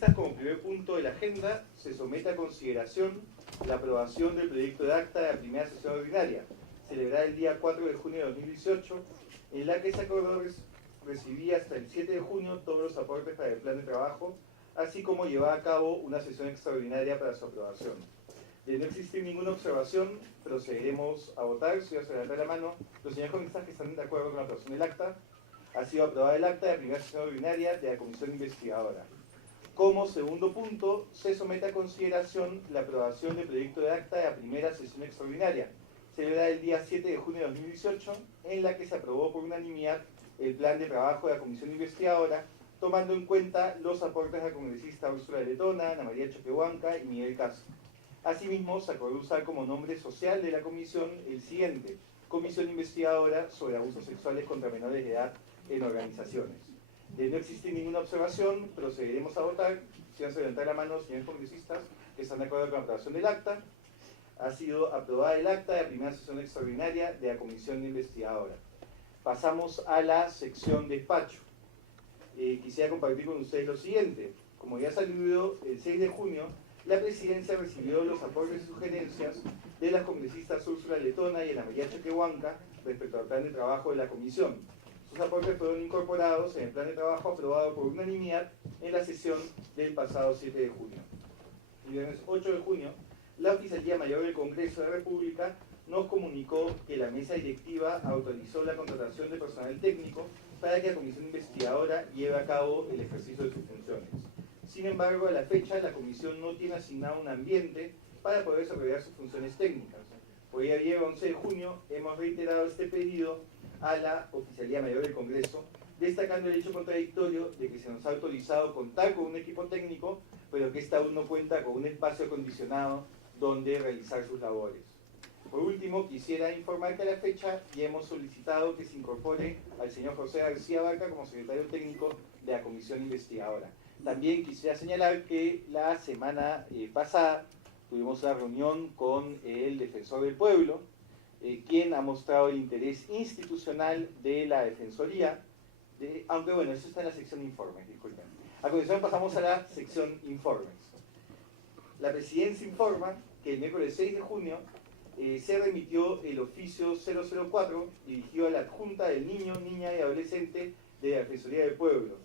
congresistas, como primer punto de la agenda, se somete a consideración la aprobación del proyecto de acta de la primera sesión ordinaria, celebrada el día 4 de junio de 2018, en la que se acordó recibir hasta el 7 de junio todos los aportes para el plan de trabajo, así como llevar a cabo una sesión extraordinaria para su aprobación. De no existir ninguna observación, procederemos a votar. Si se levanta la mano, los señores congresistas que están de acuerdo con la aprobación del acta. Ha sido aprobada el acta de la primera sesión ordinaria de la Comisión Investigadora. Como segundo punto, se somete a consideración la aprobación del proyecto de acta de la primera sesión extraordinaria, celebrada el día 7 de junio de 2018, en la que se aprobó por unanimidad el plan de trabajo de la Comisión Investigadora, tomando en cuenta los aportes de la congresista Úrsula Letona, Ana María Choquehuanca y Miguel Castro. Asimismo, se acordó usar como nombre social de la comisión el siguiente: Comisión Investigadora sobre Abusos Sexuales contra Menores de Edad en Organizaciones. De no existir ninguna observación, procederemos a votar. Si van a levantar la mano, señores congresistas, que están de acuerdo con la aprobación del acta. Ha sido aprobada el acta de la primera sesión extraordinaria de la Comisión Investigadora. Pasamos a la sección despacho. Quisiera compartir con ustedes lo siguiente. Como ya salió el 6 de junio, la Presidencia recibió los aportes y sugerencias de las congresistas Úrsula Letona y Ana María Choquehuanca respecto al plan de trabajo de la Comisión. Sus aportes fueron incorporados en el plan de trabajo aprobado por unanimidad en la sesión del pasado 7 de junio. El viernes 8 de junio, la Oficialía Mayor del Congreso de la República nos comunicó que la mesa directiva autorizó la contratación de personal técnico para que la Comisión Investigadora lleve a cabo el ejercicio de sus funciones. Sin embargo, a la fecha, la Comisión no tiene asignado un ambiente para poder desarrollar sus funciones técnicas. Por ello, ayer, 11 de junio, hemos reiterado este pedido a la Oficialía Mayor del Congreso, destacando el hecho contradictorio de que se nos ha autorizado contar con un equipo técnico, pero que esta aún no cuenta con un espacio acondicionado donde realizar sus labores. Por último, quisiera informar que a la fecha ya hemos solicitado que se incorpore al señor José García Vaca como secretario técnico de la Comisión Investigadora. También quisiera señalar que la semana pasada tuvimos una reunión con el Defensor del Pueblo, quien ha mostrado el interés institucional de la Defensoría, aunque bueno, eso está en la sección informes, disculpen. A continuación pasamos a la sección informes. La Presidencia informa que el miércoles 6 de junio se remitió el oficio 004 dirigido a la adjunta del niño, niña y adolescente de la Defensoría del Pueblo,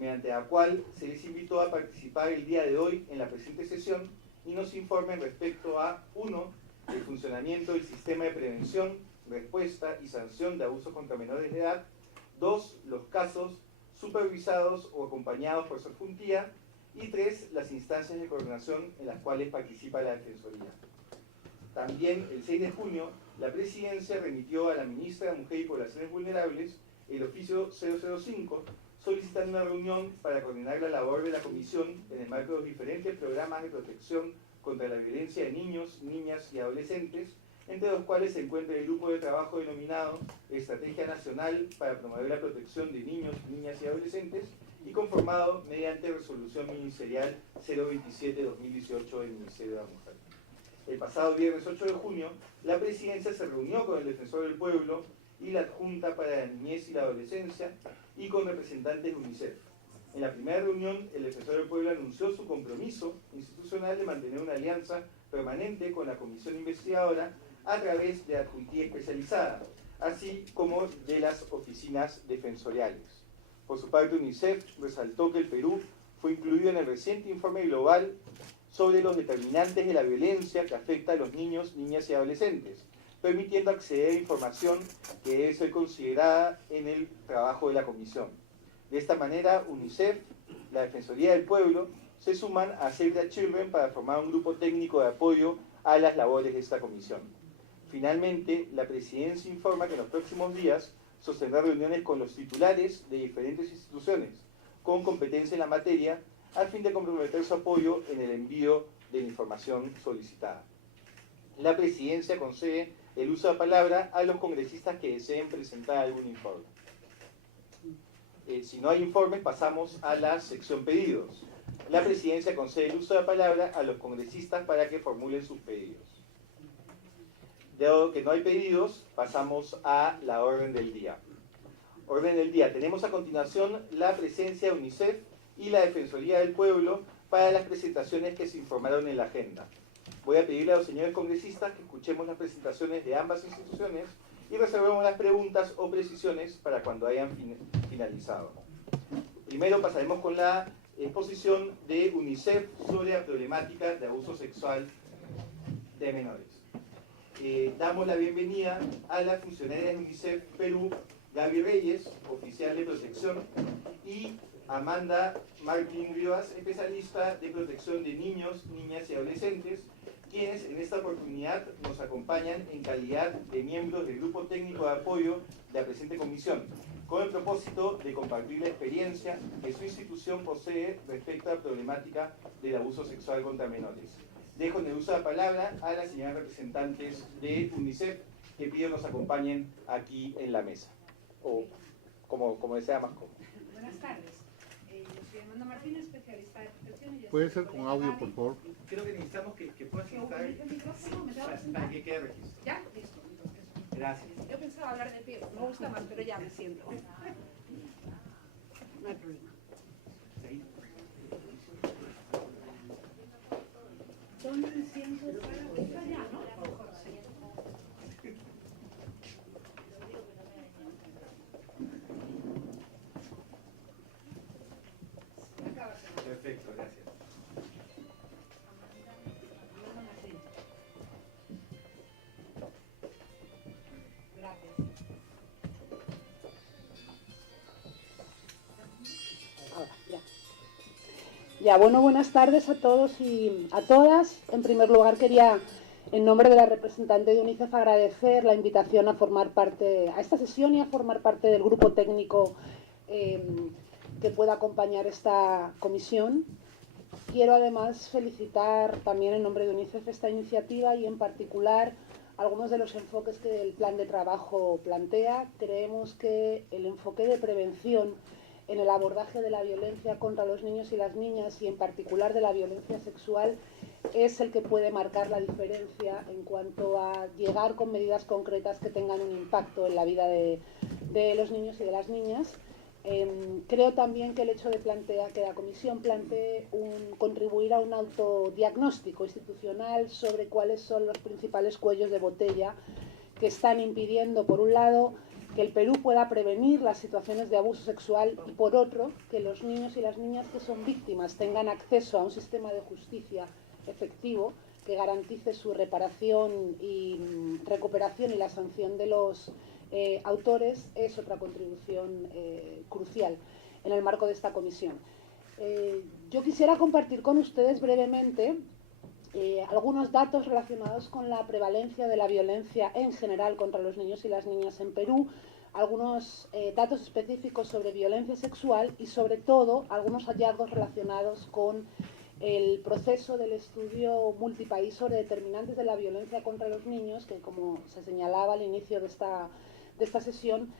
mediante la cual se les invitó a participar el día de hoy en la presente sesión y nos informen respecto a 1. El funcionamiento del sistema de prevención, respuesta y sanción de abusos contra menores de edad. 2. Los casos supervisados o acompañados por Serjuntía. Y 3. Las instancias de coordinación en las cuales participa la Defensoría. También el 6 de junio, la Presidencia remitió a la Ministra de Mujer y Poblaciones Vulnerables el oficio 005, solicitando una reunión para coordinar la labor de la Comisión en el marco de los diferentes programas de protección contra la violencia de niños, niñas y adolescentes, entre los cuales se encuentra el grupo de trabajo denominado Estrategia Nacional para promover la protección de niños, niñas y adolescentes, y conformado mediante resolución ministerial 027-2018 del Ministerio de la Mujer. El pasado viernes 8 de junio, la Presidencia se reunió con el Defensor del Pueblo y la Adjunta para la Niñez y la Adolescencia y con representantes de UNICEF. En la primera reunión, el Defensor del Pueblo anunció su compromiso institucional de mantener una alianza permanente con la Comisión Investigadora a través de adjuntía especializada, así como de las oficinas defensoriales. Por su parte, UNICEF resaltó que el Perú fue incluido en el reciente informe global sobre los determinantes de la violencia que afecta a los niños, niñas y adolescentes, permitiendo acceder a información que debe ser considerada en el trabajo de la Comisión. De esta manera, UNICEF, la Defensoría del Pueblo, se suman a Save the Children para formar un grupo técnico de apoyo a las labores de esta comisión. Finalmente, la Presidencia informa que en los próximos días sostendrá reuniones con los titulares de diferentes instituciones con competencia en la materia a fin de comprometer su apoyo en el envío de la información solicitada. La Presidencia concede el uso de la palabra a los congresistas que deseen presentar algún informe. Si no hay informes, pasamos a la sección pedidos. La Presidencia concede el uso de la palabra a los congresistas para que formulen sus pedidos. Dado que no hay pedidos, pasamos a la orden del día. Orden del día. Tenemos a continuación la presencia de UNICEF y la Defensoría del Pueblo para las presentaciones que se informaron en la agenda. Voy a pedirle a los señores congresistas que escuchemos las presentaciones de ambas instituciones y reservemos las preguntas o precisiones para cuando hayan finalizado. Primero pasaremos con la exposición de UNICEF sobre la problemática de abuso sexual de menores. Damos la bienvenida a la funcionaria de UNICEF Perú, Gaby Reyes, oficial de protección, y Amanda Martín Rivas, especialista de protección de niños, niñas y adolescentes, quienes en esta oportunidad nos acompañan en calidad de miembros del Grupo Técnico de Apoyo de la presente comisión, con el propósito de compartir la experiencia que su institución posee respecto a la problemática del abuso sexual contra menores. Dejo en el uso de la palabra a las señoras representantes de UNICEF, que pido nos acompañen aquí en la mesa, o como desea más cómodo. Buenas tardes. Yo soy Amanda Martínez, especialista de protección. ¿Puede ser con audio, por favor? Creo que necesitamos que puedas citar el micrófono, para que quede registro. ¿Ya? Listo. Entonces. Gracias. Yo pensaba hablar de pie, me gusta más, pero ya me siento. No hay problema. ¿Dónde me siento? Para allá, ¿no? Mejor, sí. Perfecto, gracias. Ya, bueno, buenas tardes a todos y a todas. En primer lugar, quería, en nombre de la representante de UNICEF, agradecer la invitación a formar parte a esta sesión y a formar parte del grupo técnico que pueda acompañar esta comisión. Quiero además felicitar también en nombre de UNICEF esta iniciativa y en particular algunos de los enfoques que el plan de trabajo plantea. Creemos que el enfoque de prevención en el abordaje de la violencia contra los niños y las niñas y en particular de la violencia sexual es el que puede marcar la diferencia en cuanto a llegar con medidas concretas que tengan un impacto en la vida de los niños y de las niñas. Creo también que el hecho de que la Comisión plantee contribuir a un autodiagnóstico institucional sobre cuáles son los principales cuellos de botella que están impidiendo, por un lado, que el Perú pueda prevenir las situaciones de abuso sexual y, por otro, que los niños y las niñas que son víctimas tengan acceso a un sistema de justicia efectivo que garantice su reparación y recuperación y la sanción de los autores es otra contribución crucial en el marco de esta comisión. Yo quisiera compartir con ustedes brevemente algunos datos relacionados con la prevalencia de la violencia en general contra los niños y las niñas en Perú, algunos datos específicos sobre violencia sexual y sobre todo algunos hallazgos relacionados con el proceso del estudio multipaís sobre determinantes de la violencia contra los niños, que como se señalaba al inicio de esta sesión,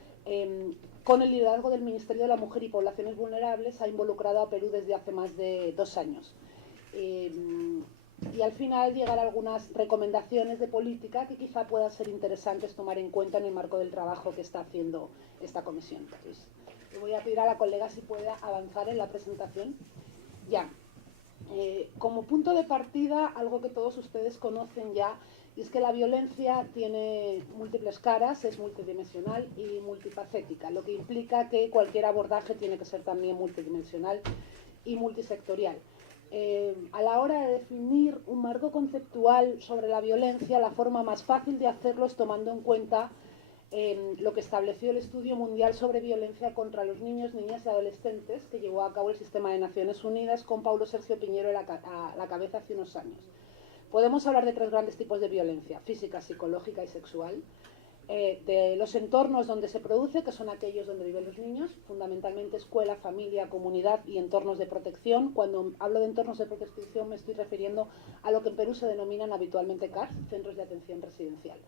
con el liderazgo del Ministerio de la Mujer y Poblaciones Vulnerables ha involucrado a Perú desde hace más de 2 años. Y al final llegar a algunas recomendaciones de política que quizá puedan ser interesantes tomar en cuenta en el marco del trabajo que está haciendo esta comisión. Entonces, le voy a pedir a la colega si puede avanzar en la presentación. Ya. Como punto de partida, algo que todos ustedes conocen ya, y es que la violencia tiene múltiples caras, es multidimensional y multifacética, lo que implica que cualquier abordaje tiene que ser también multidimensional y multisectorial. A la hora de definir un marco conceptual sobre la violencia, la forma más fácil de hacerlo es tomando en cuenta lo que estableció el Estudio Mundial sobre Violencia contra los Niños, Niñas y Adolescentes, que llevó a cabo el Sistema de Naciones Unidas con Paulo Sergio Piñero a la cabeza hace unos años. Podemos hablar de 3 grandes tipos de violencia: física, psicológica y sexual. De los entornos donde se produce, que son aquellos donde viven los niños, fundamentalmente escuela, familia, comunidad y entornos de protección. Cuando hablo de entornos de protección me estoy refiriendo a lo que en Perú se denominan habitualmente CARS, Centros de Atención Residencial.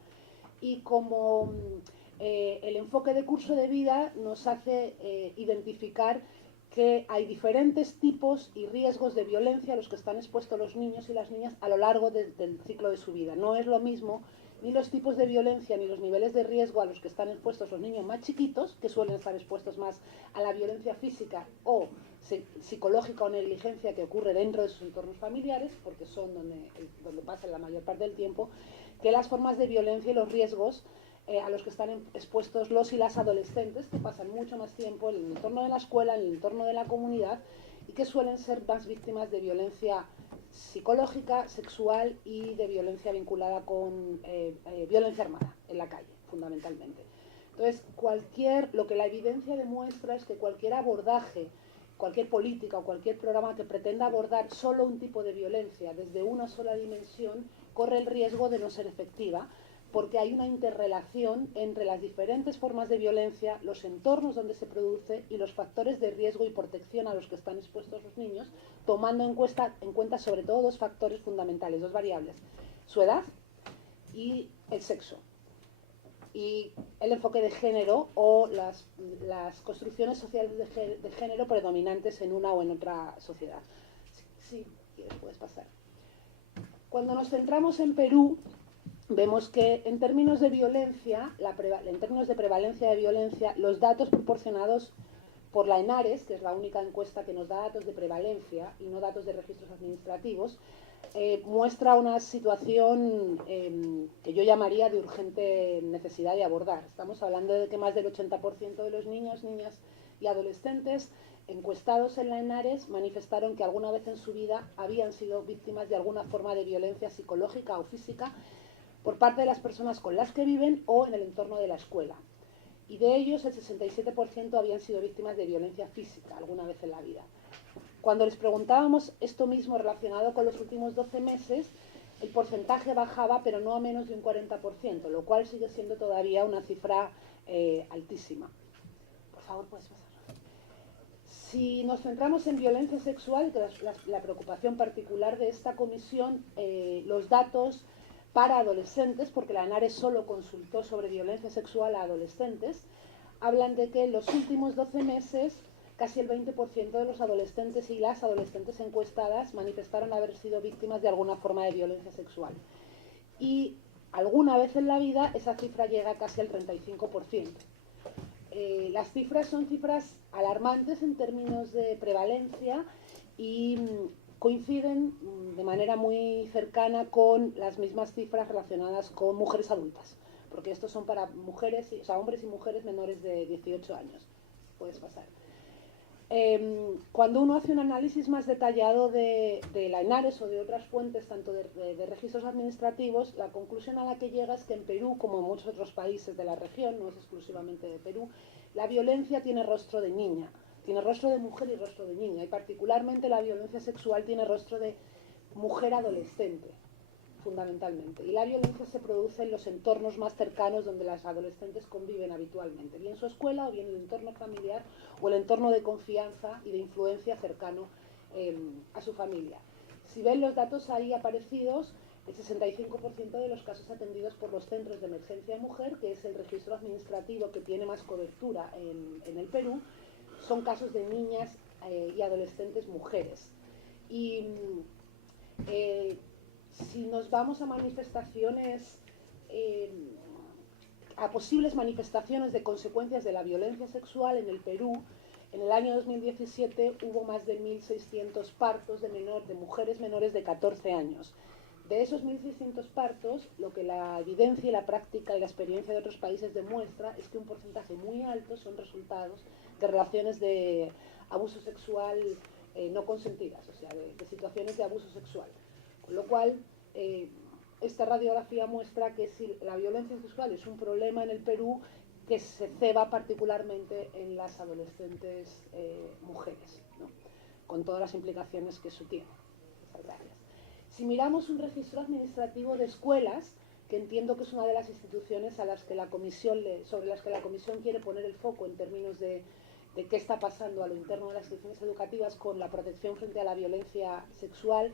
Y como el enfoque de curso de vida nos hace identificar que hay diferentes tipos y riesgos de violencia a los que están expuestos los niños y las niñas a lo largo del ciclo de su vida. No es lo mismo ni los tipos de violencia ni los niveles de riesgo a los que están expuestos los niños más chiquitos, que suelen estar expuestos más a la violencia física o psicológica o negligencia que ocurre dentro de sus entornos familiares, porque son donde pasan la mayor parte del tiempo, que las formas de violencia y los riesgos a los que están expuestos los y las adolescentes, que pasan mucho más tiempo en el entorno de la escuela, en el entorno de la comunidad, y que suelen ser más víctimas de violencia psicológica, sexual y de violencia vinculada con violencia armada en la calle, fundamentalmente. Entonces, lo que la evidencia demuestra es que cualquier abordaje, cualquier política o cualquier programa que pretenda abordar solo un tipo de violencia desde una sola dimensión corre el riesgo de no ser efectiva, porque hay una interrelación entre las diferentes formas de violencia, los entornos donde se produce y los factores de riesgo y protección a los que están expuestos los niños, tomando en cuenta sobre todo dos factores fundamentales, dos variables: su edad y el sexo, y el enfoque de género o las construcciones sociales de género predominantes en una o en otra sociedad. Sí, puedes pasar. Cuando nos centramos en Perú, vemos que en términos de violencia, en términos de prevalencia de violencia, los datos proporcionados por la ENARES, que es la única encuesta que nos da datos de prevalencia y no datos de registros administrativos, muestra una situación que yo llamaría de urgente necesidad de abordar. Estamos hablando de que más del 80% de los niños, niñas y adolescentes encuestados en la ENARES manifestaron que alguna vez en su vida habían sido víctimas de alguna forma de violencia psicológica o física por parte de las personas con las que viven o en el entorno de la escuela. Y de ellos el 67% habían sido víctimas de violencia física alguna vez en la vida. Cuando les preguntábamos esto mismo relacionado con los últimos 12 meses, el porcentaje bajaba, pero no a menos de un 40%, lo cual sigue siendo todavía una cifra altísima. Por favor, puedes pasar. Si nos centramos en violencia sexual, que es la preocupación particular de esta comisión, los datos para adolescentes, porque la ENARES solo consultó sobre violencia sexual a adolescentes, hablan de que en los últimos 12 meses casi el 20% de los adolescentes y las adolescentes encuestadas manifestaron haber sido víctimas de alguna forma de violencia sexual. Y alguna vez en la vida esa cifra llega casi al 35%. Las cifras son cifras alarmantes en términos de prevalencia y coinciden de manera muy cercana con las mismas cifras relacionadas con mujeres adultas, porque estos son para mujeres, o sea, hombres y mujeres menores de 18 años. Puedes pasar. Cuando uno hace un análisis más detallado de la ENARES o de otras fuentes, tanto de registros administrativos, la conclusión a la que llega es que en Perú, como en muchos otros países de la región, no es exclusivamente de Perú, la violencia tiene rostro de niña, tiene rostro de mujer y rostro de niña, y particularmente la violencia sexual tiene rostro de mujer adolescente, fundamentalmente. Y la violencia se produce en los entornos más cercanos donde las adolescentes conviven habitualmente, bien su escuela o bien el entorno familiar o el entorno de confianza y de influencia cercano a su familia. Si ven los datos ahí aparecidos, el 65% de los casos atendidos por los centros de emergencia mujer, que es el registro administrativo que tiene más cobertura en el Perú, son casos de niñas y adolescentes mujeres. Y si nos vamos a manifestaciones, a posibles manifestaciones de consecuencias de la violencia sexual en el Perú, en el año 2017 hubo más de 1.600 partos de mujeres menores de 14 años. De esos 1.600 partos, lo que la evidencia y la práctica y la experiencia de otros países demuestra es que un porcentaje muy alto son resultados de relaciones de abuso sexual no consentidas, o sea, de situaciones de abuso sexual. Con lo cual, esta radiografía muestra que si la violencia sexual es un problema en el Perú, que se ceba particularmente en las adolescentes mujeres, ¿no? Con todas las implicaciones que eso tiene. Gracias. Si miramos un registro administrativo de escuelas, que entiendo que es una de las instituciones sobre las que la Comisión quiere poner el foco en términos de qué está pasando a lo interno de las instituciones educativas con la protección frente a la violencia sexual,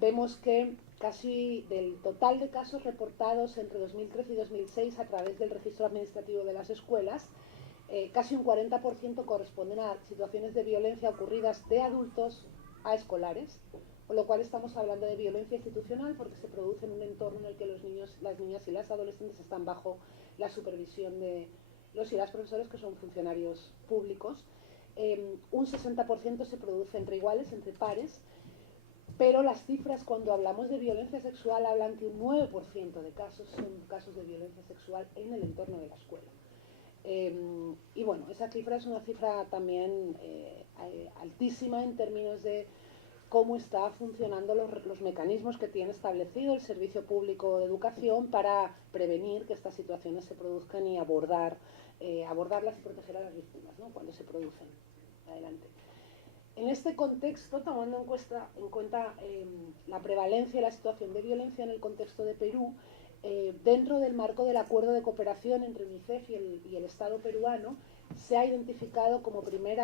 vemos que casi del total de casos reportados entre 2013 y 2006 a través del registro administrativo de las escuelas, casi un 40% corresponden a situaciones de violencia ocurridas de adultos a escolares, con lo cual estamos hablando de violencia institucional porque se produce en un entorno en el que los niños, las niñas y las adolescentes están bajo la supervisión de los y las profesores, que son funcionarios públicos. un 60% se produce entre iguales, entre pares, pero las cifras cuando hablamos de violencia sexual hablan que un 9% de casos son casos de violencia sexual en el entorno de la escuela. Y bueno, esa cifra es una cifra también altísima en términos de cómo está funcionando los mecanismos que tiene establecido el Servicio Público de Educación para prevenir que estas situaciones se produzcan y abordarlas y proteger a las víctimas, ¿no?, cuando se producen. Adelante. En este contexto, tomando en cuenta la prevalencia de la situación de violencia en el contexto de Perú, dentro del marco del acuerdo de cooperación entre UNICEF y el Estado peruano, se ha identificado como primer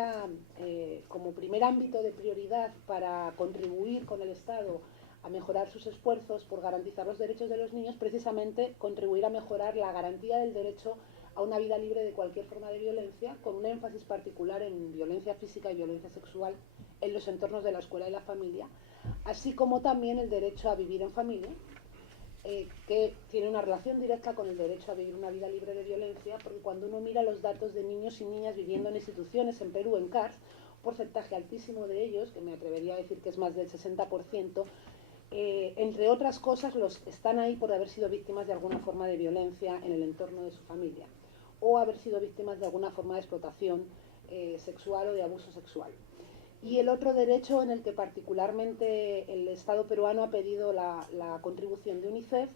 ámbito de prioridad para contribuir con el Estado a mejorar sus esfuerzos por garantizar los derechos de los niños, precisamente contribuir a mejorar la garantía del derecho a una vida libre de cualquier forma de violencia, con un énfasis particular en violencia física y violencia sexual en los entornos de la escuela y la familia, así como también el derecho a vivir en familia, que tiene una relación directa con el derecho a vivir una vida libre de violencia, porque cuando uno mira los datos de niños y niñas viviendo en instituciones en Perú, en CARS, un porcentaje altísimo de ellos, que me atrevería a decir que es más del 60%, entre otras cosas, están ahí por haber sido víctimas de alguna forma de violencia en el entorno de su familia, o haber sido víctimas de alguna forma de explotación sexual o de abuso sexual. Y el otro derecho en el que particularmente el Estado peruano ha pedido la contribución de UNICEF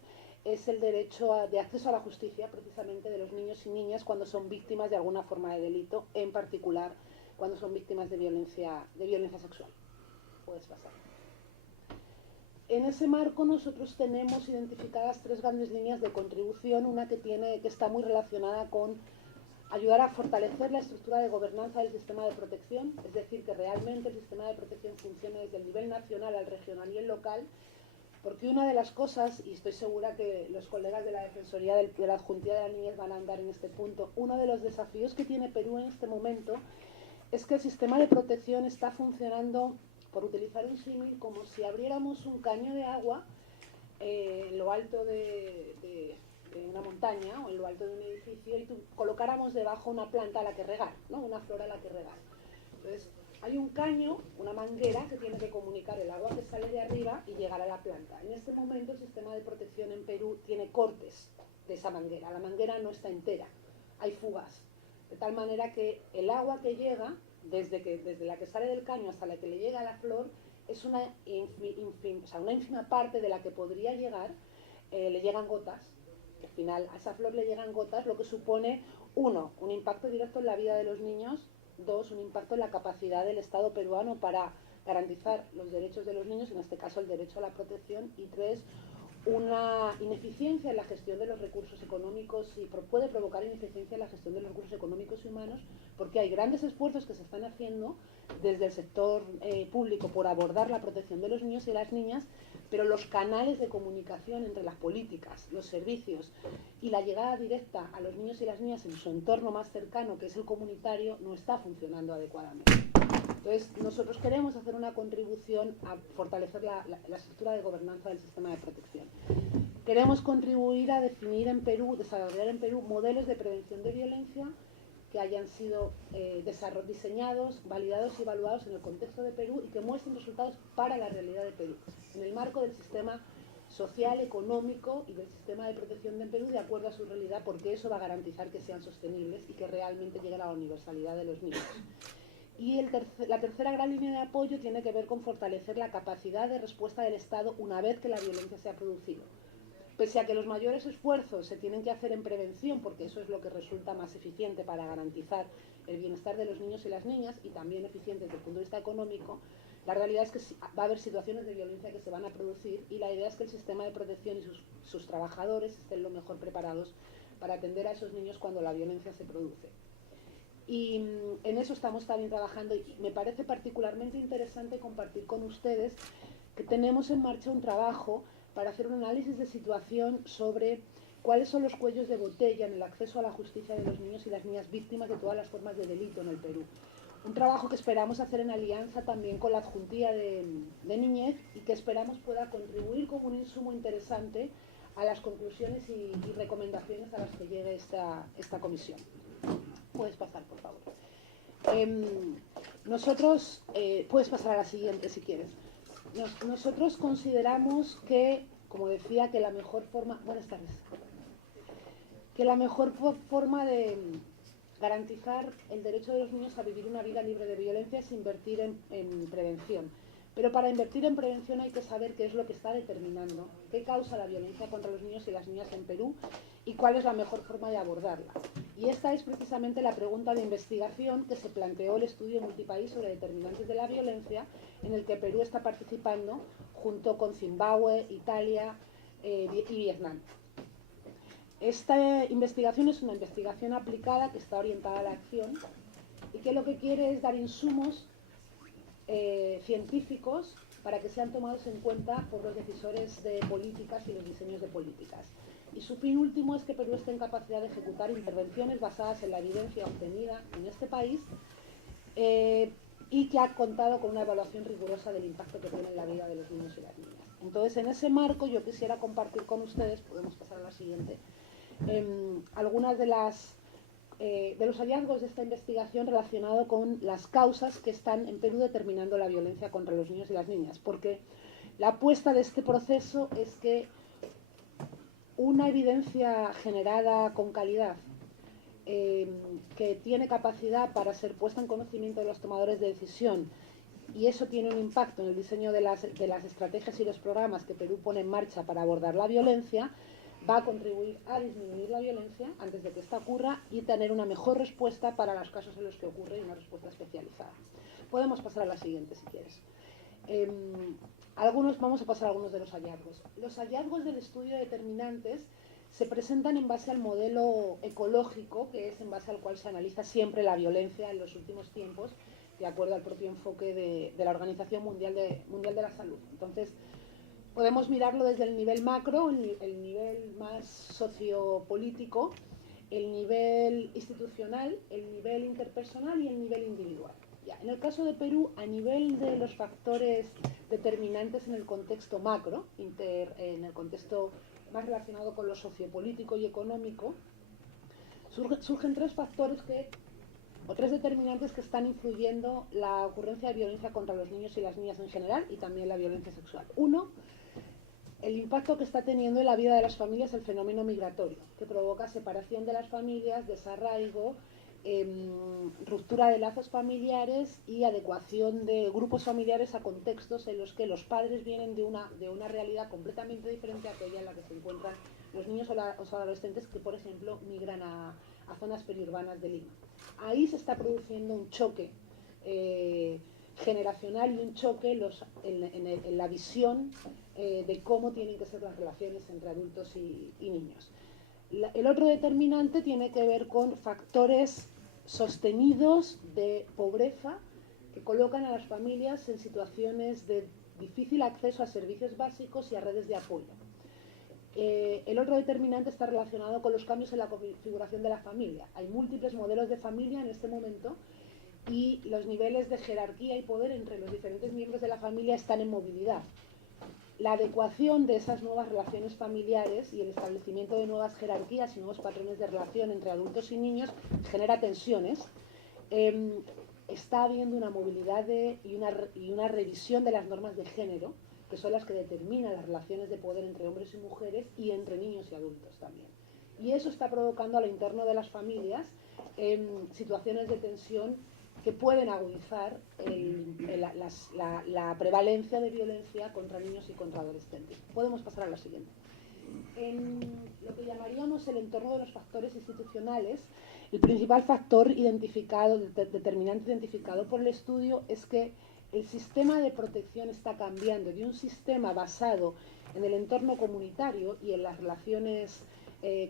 es el derecho de acceso a la justicia, precisamente de los niños y niñas cuando son víctimas de alguna forma de delito, en particular cuando son víctimas de violencia sexual. Puedes pasar. En ese marco nosotros tenemos identificadas 3 grandes líneas de contribución, una que está muy relacionada con ayudar a fortalecer la estructura de gobernanza del sistema de protección, es decir, que realmente el sistema de protección funcione desde el nivel nacional al regional y el local, porque una de las cosas, y estoy segura que los colegas de la Defensoría de la Adjuntía de la Niñez van a andar en este punto, uno de los desafíos que tiene Perú en este momento es que el sistema de protección está funcionando, por utilizar un símil, como si abriéramos un caño de agua en lo alto de una montaña o en lo alto de un edificio y colocáramos debajo una planta a la que regar, ¿no?, una flor a la que regar. Entonces, hay un caño, una manguera que tiene que comunicar el agua que sale de arriba y llegar a la planta. En este momento el sistema de protección en Perú tiene cortes de esa manguera. La manguera no está entera, hay fugas. De tal manera que el agua que llega, desde la que sale del caño hasta la que le llega a la flor, es una ínfima parte de la que podría llegar, le llegan gotas. Al final a esa flor le llegan gotas, lo que supone, 1, un impacto directo en la vida de los niños, 2, un impacto en la capacidad del Estado peruano para garantizar los derechos de los niños, en este caso el derecho a la protección, y 3, una ineficiencia en la gestión de los recursos económicos y puede provocar ineficiencia en la gestión de los recursos económicos y humanos, porque hay grandes esfuerzos que se están haciendo desde el sector público por abordar la protección de los niños y las niñas, pero los canales de comunicación entre las políticas, los servicios y la llegada directa a los niños y las niñas en su entorno más cercano, que es el comunitario, no está funcionando adecuadamente. Entonces, nosotros queremos hacer una contribución a fortalecer la estructura de gobernanza del sistema de protección. Queremos contribuir a definir en Perú, desarrollar en Perú modelos de prevención de violencia que hayan sido diseñados, validados y evaluados en el contexto de Perú y que muestren resultados para la realidad de Perú, en el marco del sistema social, económico y del sistema de protección de Perú de acuerdo a su realidad, porque eso va a garantizar que sean sostenibles y que realmente lleguen a la universalidad de los niños. Y la tercera gran línea de apoyo tiene que ver con fortalecer la capacidad de respuesta del Estado una vez que la violencia se ha producido. Pese a que los mayores esfuerzos se tienen que hacer en prevención, porque eso es lo que resulta más eficiente para garantizar el bienestar de los niños y las niñas, y también eficiente desde el punto de vista económico, la realidad es que va a haber situaciones de violencia que se van a producir y la idea es que el sistema de protección y sus trabajadores estén lo mejor preparados para atender a esos niños cuando la violencia se produce. Y en eso estamos también trabajando y me parece particularmente interesante compartir con ustedes que tenemos en marcha un trabajo para hacer un análisis de situación sobre cuáles son los cuellos de botella en el acceso a la justicia de los niños y las niñas víctimas de todas las formas de delito en el Perú. Un trabajo que esperamos hacer en alianza también con la Adjuntía de Niñez y que esperamos pueda contribuir como un insumo interesante a las conclusiones y recomendaciones a las que llegue esta comisión. Puedes pasar, por favor. Nosotros, puedes pasar a la siguiente si quieres. Nosotros consideramos que, como decía, que la mejor forma... Buenas tardes. Que la mejor forma de garantizar el derecho de los niños a vivir una vida libre de violencia es invertir en prevención. Pero para invertir en prevención hay que saber qué es lo que está determinando, qué causa la violencia contra los niños y las niñas en Perú y cuál es la mejor forma de abordarla. Y esta es precisamente la pregunta de investigación que se planteó el estudio multipaís sobre determinantes de la violencia, en el que Perú está participando junto con Zimbabue, Italia y Vietnam. Esta investigación es una investigación aplicada que está orientada a la acción y que lo que quiere es dar insumos científicos para que sean tomados en cuenta por los decisores de políticas y los diseños de políticas. Y su fin último es que Perú esté en capacidad de ejecutar intervenciones basadas en la evidencia obtenida en este país y que ha contado con una evaluación rigurosa del impacto que tiene en la vida de los niños y las niñas. Entonces, en ese marco yo quisiera compartir con ustedes, podemos pasar a la siguiente, algunas de los hallazgos de esta investigación relacionado con las causas que están en Perú determinando la violencia contra los niños y las niñas, porque la apuesta de este proceso es que una evidencia generada con calidad, que tiene capacidad para ser puesta en conocimiento de los tomadores de decisión, y eso tiene un impacto en el diseño de las estrategias y los programas que Perú pone en marcha para abordar la violencia, va a contribuir a disminuir la violencia antes de que esta ocurra y tener una mejor respuesta para los casos en los que ocurre y una respuesta especializada. Podemos pasar a la siguiente si quieres. Vamos a pasar a algunos de los hallazgos. Los hallazgos del estudio de determinantes se presentan en base al modelo ecológico, que es en base al cual se analiza siempre la violencia en los últimos tiempos, de acuerdo al propio enfoque de la Organización Mundial de la Salud. Entonces, podemos mirarlo desde el nivel macro, el nivel más sociopolítico, el nivel institucional, el nivel interpersonal y el nivel individual. Ya, en el caso de Perú, a nivel de los factores determinantes en el contexto macro, en el contexto más relacionado con lo sociopolítico y económico, surgen tres determinantes que están influyendo la ocurrencia de violencia contra los niños y las niñas en general y también la violencia sexual. Uno, el impacto que está teniendo en la vida de las familias el fenómeno migratorio, que provoca separación de las familias, desarraigo, ruptura de lazos familiares y adecuación de grupos familiares a contextos en los que los padres vienen de una realidad completamente diferente a aquella en la que se encuentran los niños o los adolescentes que, por ejemplo, migran a zonas periurbanas de Lima. Ahí se está produciendo un choque generacional y un choque en la visión de cómo tienen que ser las relaciones entre adultos y niños. El otro determinante tiene que ver con factores sostenidos de pobreza que colocan a las familias en situaciones de difícil acceso a servicios básicos y a redes de apoyo. El otro determinante está relacionado con los cambios en la configuración de la familia. Hay múltiples modelos de familia en este momento y los niveles de jerarquía y poder entre los diferentes miembros de la familia están en movilidad. La adecuación de esas nuevas relaciones familiares y el establecimiento de nuevas jerarquías y nuevos patrones de relación entre adultos y niños genera tensiones. Está habiendo una movilidad y una revisión de las normas de género, que son las que determinan las relaciones de poder entre hombres y mujeres y entre niños y adultos también. Y eso está provocando a lo interno de las familias situaciones de tensión que pueden agudizar la prevalencia de violencia contra niños y contra adolescentes. Podemos pasar a lo siguiente. En lo que llamaríamos el entorno de los factores institucionales, el principal factor determinante identificado por el estudio es que el sistema de protección está cambiando de un sistema basado en el entorno comunitario y en las relaciones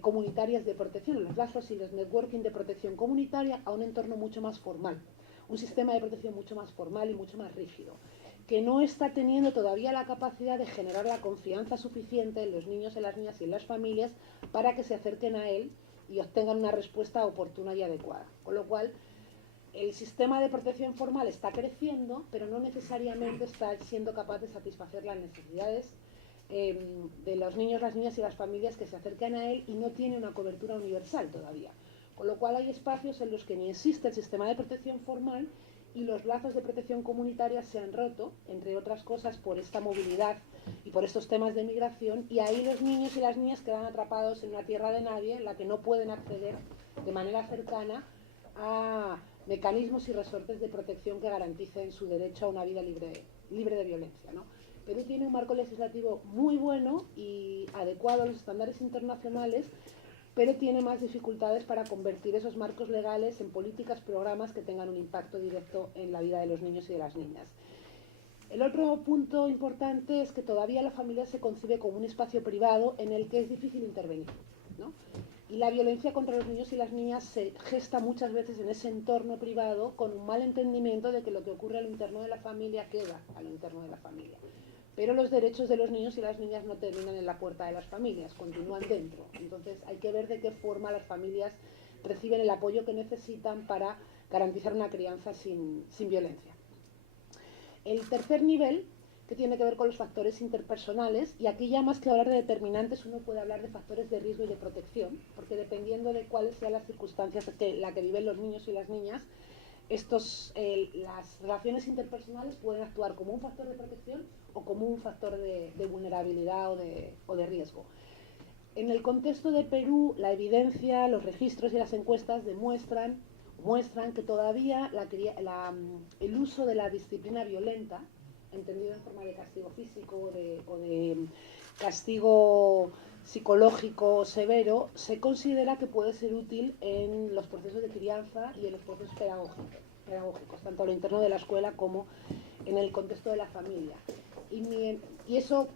comunitarias de protección, en los lazos y los networking de protección comunitaria, a un entorno mucho más formal. Un sistema de protección mucho más formal y mucho más rígido, que no está teniendo todavía la capacidad de generar la confianza suficiente en los niños, en las niñas y en las familias para que se acerquen a él y obtengan una respuesta oportuna y adecuada. Con lo cual, el sistema de protección formal está creciendo, pero no necesariamente está siendo capaz de satisfacer las necesidades de los niños, las niñas y las familias que se acercan a él y no tiene una cobertura universal todavía. Con lo cual hay espacios en los que ni existe el sistema de protección formal y los lazos de protección comunitaria se han roto, entre otras cosas por esta movilidad y por estos temas de migración, y ahí los niños y las niñas quedan atrapados en una tierra de nadie en la que no pueden acceder de manera cercana a mecanismos y resortes de protección que garanticen su derecho a una vida libre de violencia, ¿no? Perú tiene un marco legislativo muy bueno y adecuado a los estándares internacionales, pero tiene más dificultades para convertir esos marcos legales en políticas, programas que tengan un impacto directo en la vida de los niños y de las niñas. El otro punto importante es que todavía la familia se concibe como un espacio privado en el que es difícil intervenir, ¿no? Y la violencia contra los niños y las niñas se gesta muchas veces en ese entorno privado con un mal entendimiento de que lo que ocurre al interno de la familia queda al interno de la familia. Pero los derechos de los niños y las niñas no terminan en la puerta de las familias, continúan dentro. Entonces hay que ver de qué forma las familias reciben el apoyo que necesitan para garantizar una crianza sin violencia. El tercer nivel, que tiene que ver con los factores interpersonales, y aquí ya más que hablar de determinantes uno puede hablar de factores de riesgo y de protección, porque dependiendo de cuáles sean las circunstancias en las que viven los niños y las niñas, las relaciones interpersonales pueden actuar como un factor de protección o como un factor de vulnerabilidad o de riesgo. En el contexto de Perú, la evidencia, los registros y las encuestas muestran que todavía el uso de la disciplina violenta, entendido en forma de castigo físico o de castigo psicológico severo, se considera que puede ser útil en los procesos de crianza y en los procesos pedagógicos, tanto a lo interno de la escuela como en el contexto de la familia. Y eso,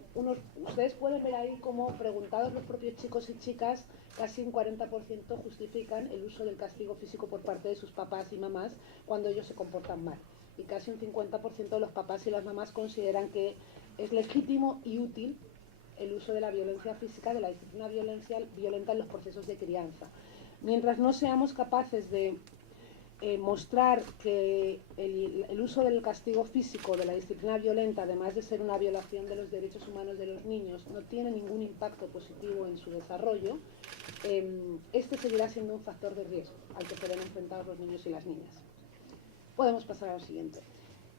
ustedes pueden ver ahí como preguntados los propios chicos y chicas, casi un 40% justifican el uso del castigo físico por parte de sus papás y mamás cuando ellos se comportan mal. Y casi un 50% de los papás y las mamás consideran que es legítimo y útil el uso de la violencia física, de la disciplina violenta en los procesos de crianza. Mientras no seamos capaces de mostrar que el uso del castigo físico, de la disciplina violenta, además de ser una violación de los derechos humanos de los niños, no tiene ningún impacto positivo en su desarrollo, este seguirá siendo un factor de riesgo al que serán enfrentados los niños y las niñas. Podemos pasar a lo siguiente.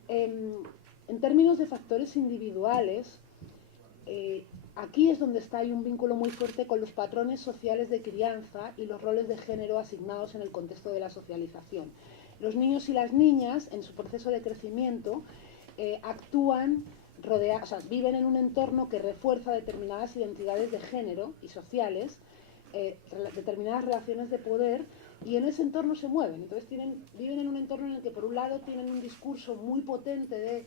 En términos de factores individuales, aquí es donde hay un vínculo muy fuerte con los patrones sociales de crianza y los roles de género asignados en el contexto de la socialización. Los niños y las niñas, en su proceso de crecimiento, viven en un entorno que refuerza determinadas identidades de género y sociales, determinadas relaciones de poder, y en ese entorno se mueven. Entonces viven en un entorno en el que por un lado tienen un discurso muy potente de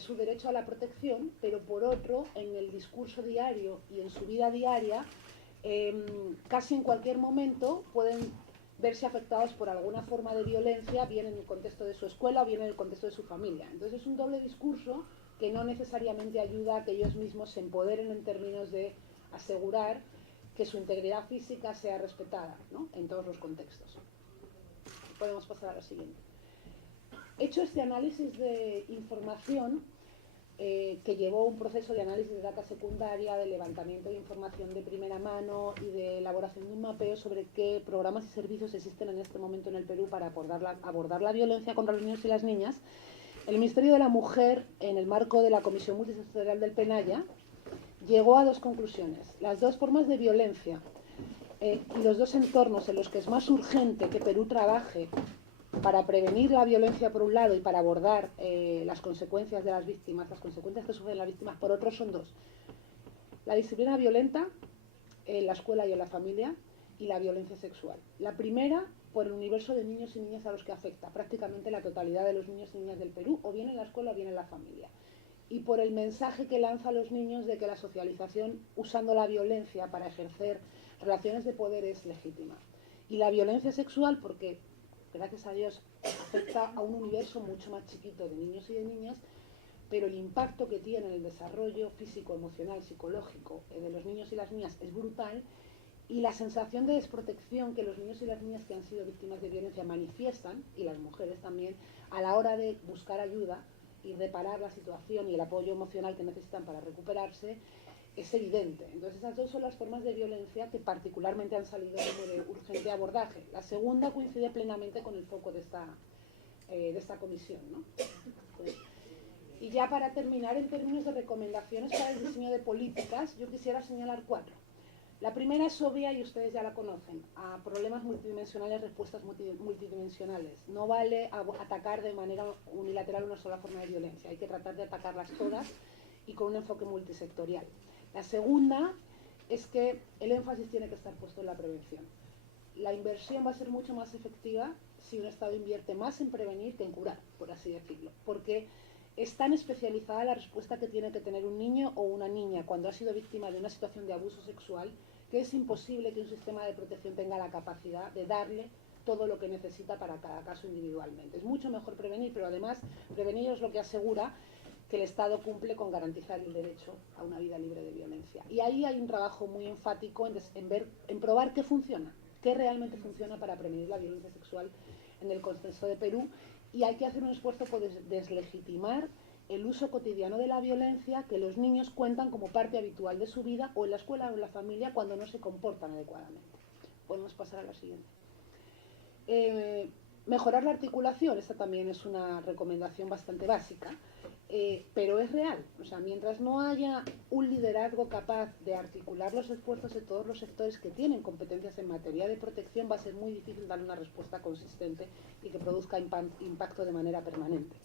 su derecho a la protección, pero por otro, en el discurso diario y en su vida diaria, casi en cualquier momento pueden verse afectados por alguna forma de violencia, bien en el contexto de su escuela o bien en el contexto de su familia. Entonces es un doble discurso que no necesariamente ayuda a que ellos mismos se empoderen en términos de asegurar que su integridad física sea respetada, ¿no?, en todos los contextos. Podemos pasar a lo siguiente. Hecho este análisis de información, que llevó un proceso de análisis de data secundaria, de levantamiento de información de primera mano y de elaboración de un mapeo sobre qué programas y servicios existen en este momento en el Perú para abordar la violencia contra los niños y las niñas, el Ministerio de la Mujer, en el marco de la Comisión Multisectorial del PENAYA, llegó a dos conclusiones. Las dos formas de violencia y los dos entornos en los que es más urgente que Perú trabaje para prevenir la violencia por un lado y para abordar las consecuencias de las víctimas, las consecuencias que sufren las víctimas por otro, son dos. La disciplina violenta en la escuela y en la familia, y la violencia sexual. La primera, por el universo de niños y niñas a los que afecta, prácticamente la totalidad de los niños y niñas del Perú, o bien en la escuela o bien en la familia. Y por el mensaje que lanza a los niños de que la socialización usando la violencia para ejercer relaciones de poder es legítima. Y la violencia sexual porque, gracias a Dios, afecta a un universo mucho más chiquito de niños y de niñas, pero el impacto que tiene en el desarrollo físico, emocional, psicológico de los niños y las niñas es brutal, y la sensación de desprotección que los niños y las niñas que han sido víctimas de violencia manifiestan, y las mujeres también, a la hora de buscar ayuda y reparar la situación y el apoyo emocional que necesitan para recuperarse, es evidente. Entonces esas dos son las formas de violencia que particularmente han salido como de urgente abordaje. La segunda coincide plenamente con el foco de esta comisión, ¿no? Pues, y ya para terminar, en términos de recomendaciones para el diseño de políticas, yo quisiera señalar 4. La primera es obvia y ustedes ya la conocen. A problemas multidimensionales, respuestas multidimensionales. No vale atacar de manera unilateral una sola forma de violencia. Hay que tratar de atacarlas todas y con un enfoque multisectorial. La segunda es que el énfasis tiene que estar puesto en la prevención. La inversión va a ser mucho más efectiva si un Estado invierte más en prevenir que en curar, por así decirlo. Porque es tan especializada la respuesta que tiene que tener un niño o una niña cuando ha sido víctima de una situación de abuso sexual que es imposible que un sistema de protección tenga la capacidad de darle todo lo que necesita para cada caso individualmente. Es mucho mejor prevenir, pero además prevenir es lo que asegura que el Estado cumple con garantizar el derecho a una vida libre de violencia. Y ahí hay un trabajo muy enfático en probar qué funciona, qué realmente funciona para prevenir la violencia sexual en el contexto de Perú, y hay que hacer un esfuerzo por deslegitimar el uso cotidiano de la violencia que los niños cuentan como parte habitual de su vida o en la escuela o en la familia cuando no se comportan adecuadamente. Podemos pasar a la siguiente. Mejorar la articulación, esta también es una recomendación bastante básica, pero es real. O sea, mientras no haya un liderazgo capaz de articular los esfuerzos de todos los sectores que tienen competencias en materia de protección, va a ser muy difícil dar una respuesta consistente y que produzca impacto de manera permanente.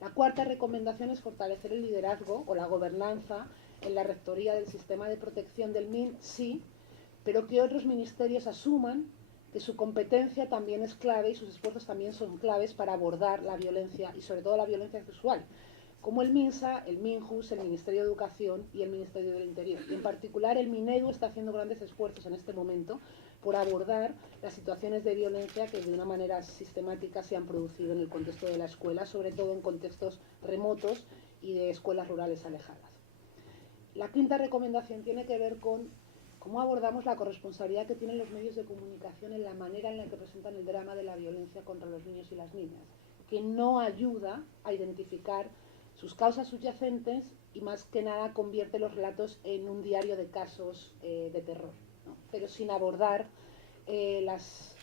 La cuarta recomendación es fortalecer el liderazgo o la gobernanza en la rectoría del sistema de protección del MIN, sí, pero que otros ministerios asuman que su competencia también es clave y sus esfuerzos también son claves para abordar la violencia y sobre todo la violencia sexual, como el MINSA, el MINJUS, el Ministerio de Educación y el Ministerio del Interior. Y en particular el MINEDU está haciendo grandes esfuerzos en este momento por abordar las situaciones de violencia que de una manera sistemática se han producido en el contexto de la escuela, sobre todo en contextos remotos y de escuelas rurales alejadas. La quinta recomendación tiene que ver con cómo abordamos la corresponsabilidad que tienen los medios de comunicación en la manera en la que presentan el drama de la violencia contra los niños y las niñas, que no ayuda a identificar sus causas subyacentes y más que nada convierte los relatos en un diario de casos de terror, ¿no? Pero sin abordar las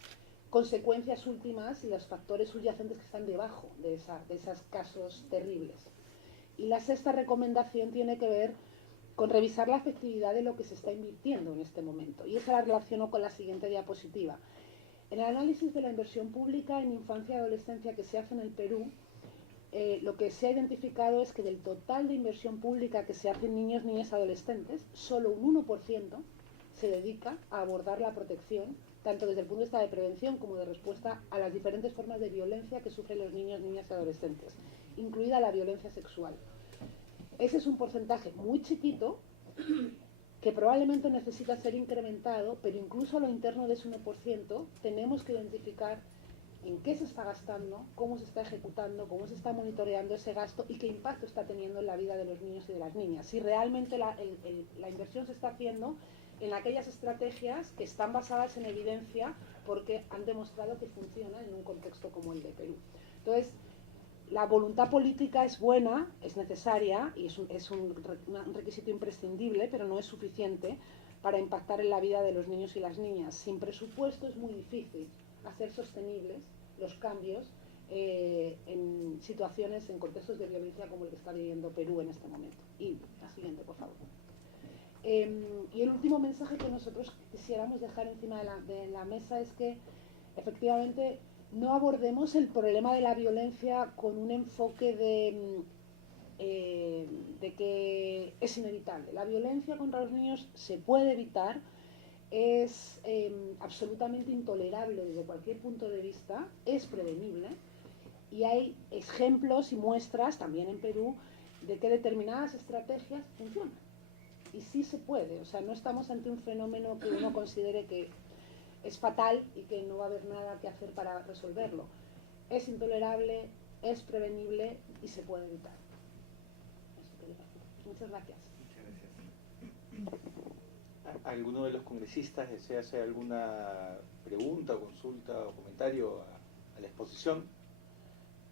consecuencias últimas y los factores subyacentes que están debajo de esos casos terribles. Y la sexta recomendación tiene que ver con revisar la efectividad de lo que se está invirtiendo en este momento. Y esa la relaciono con la siguiente diapositiva. En el análisis de la inversión pública en infancia y adolescencia que se hace en el Perú, lo que se ha identificado es que del total de inversión pública que se hace en niños, niñas y adolescentes, solo un 1% se dedica a abordar la protección, tanto desde el punto de vista de prevención como de respuesta a las diferentes formas de violencia que sufren los niños, niñas y adolescentes, incluida la violencia sexual. Ese es un porcentaje muy chiquito que probablemente necesita ser incrementado, pero incluso a lo interno de ese 1% tenemos que identificar en qué se está gastando, cómo se está ejecutando, cómo se está monitoreando ese gasto y qué impacto está teniendo en la vida de los niños y de las niñas. Si realmente la inversión se está haciendo en aquellas estrategias que están basadas en evidencia porque han demostrado que funcionan en un contexto como el de Perú. Entonces, la voluntad política es buena, es necesaria y es un requisito imprescindible, pero no es suficiente para impactar en la vida de los niños y las niñas. Sin presupuesto es muy difícil hacer sostenibles los cambios en situaciones, en contextos de violencia como el que está viviendo Perú en este momento. Y la siguiente, por favor. Y el último mensaje que nosotros quisiéramos dejar encima de la mesa es que efectivamente no abordemos el problema de la violencia con un enfoque de que es inevitable. La violencia contra los niños se puede evitar, es absolutamente intolerable desde cualquier punto de vista, es prevenible y hay ejemplos y muestras también en Perú de que determinadas estrategias funcionan. Y sí se puede, o sea, no estamos ante un fenómeno que uno considere que es fatal y que no va a haber nada que hacer para resolverlo. Es intolerable, es prevenible y se puede evitar. Muchas gracias. Muchas gracias. ¿Alguno de los congresistas desea hacer alguna pregunta, consulta o comentario a la exposición?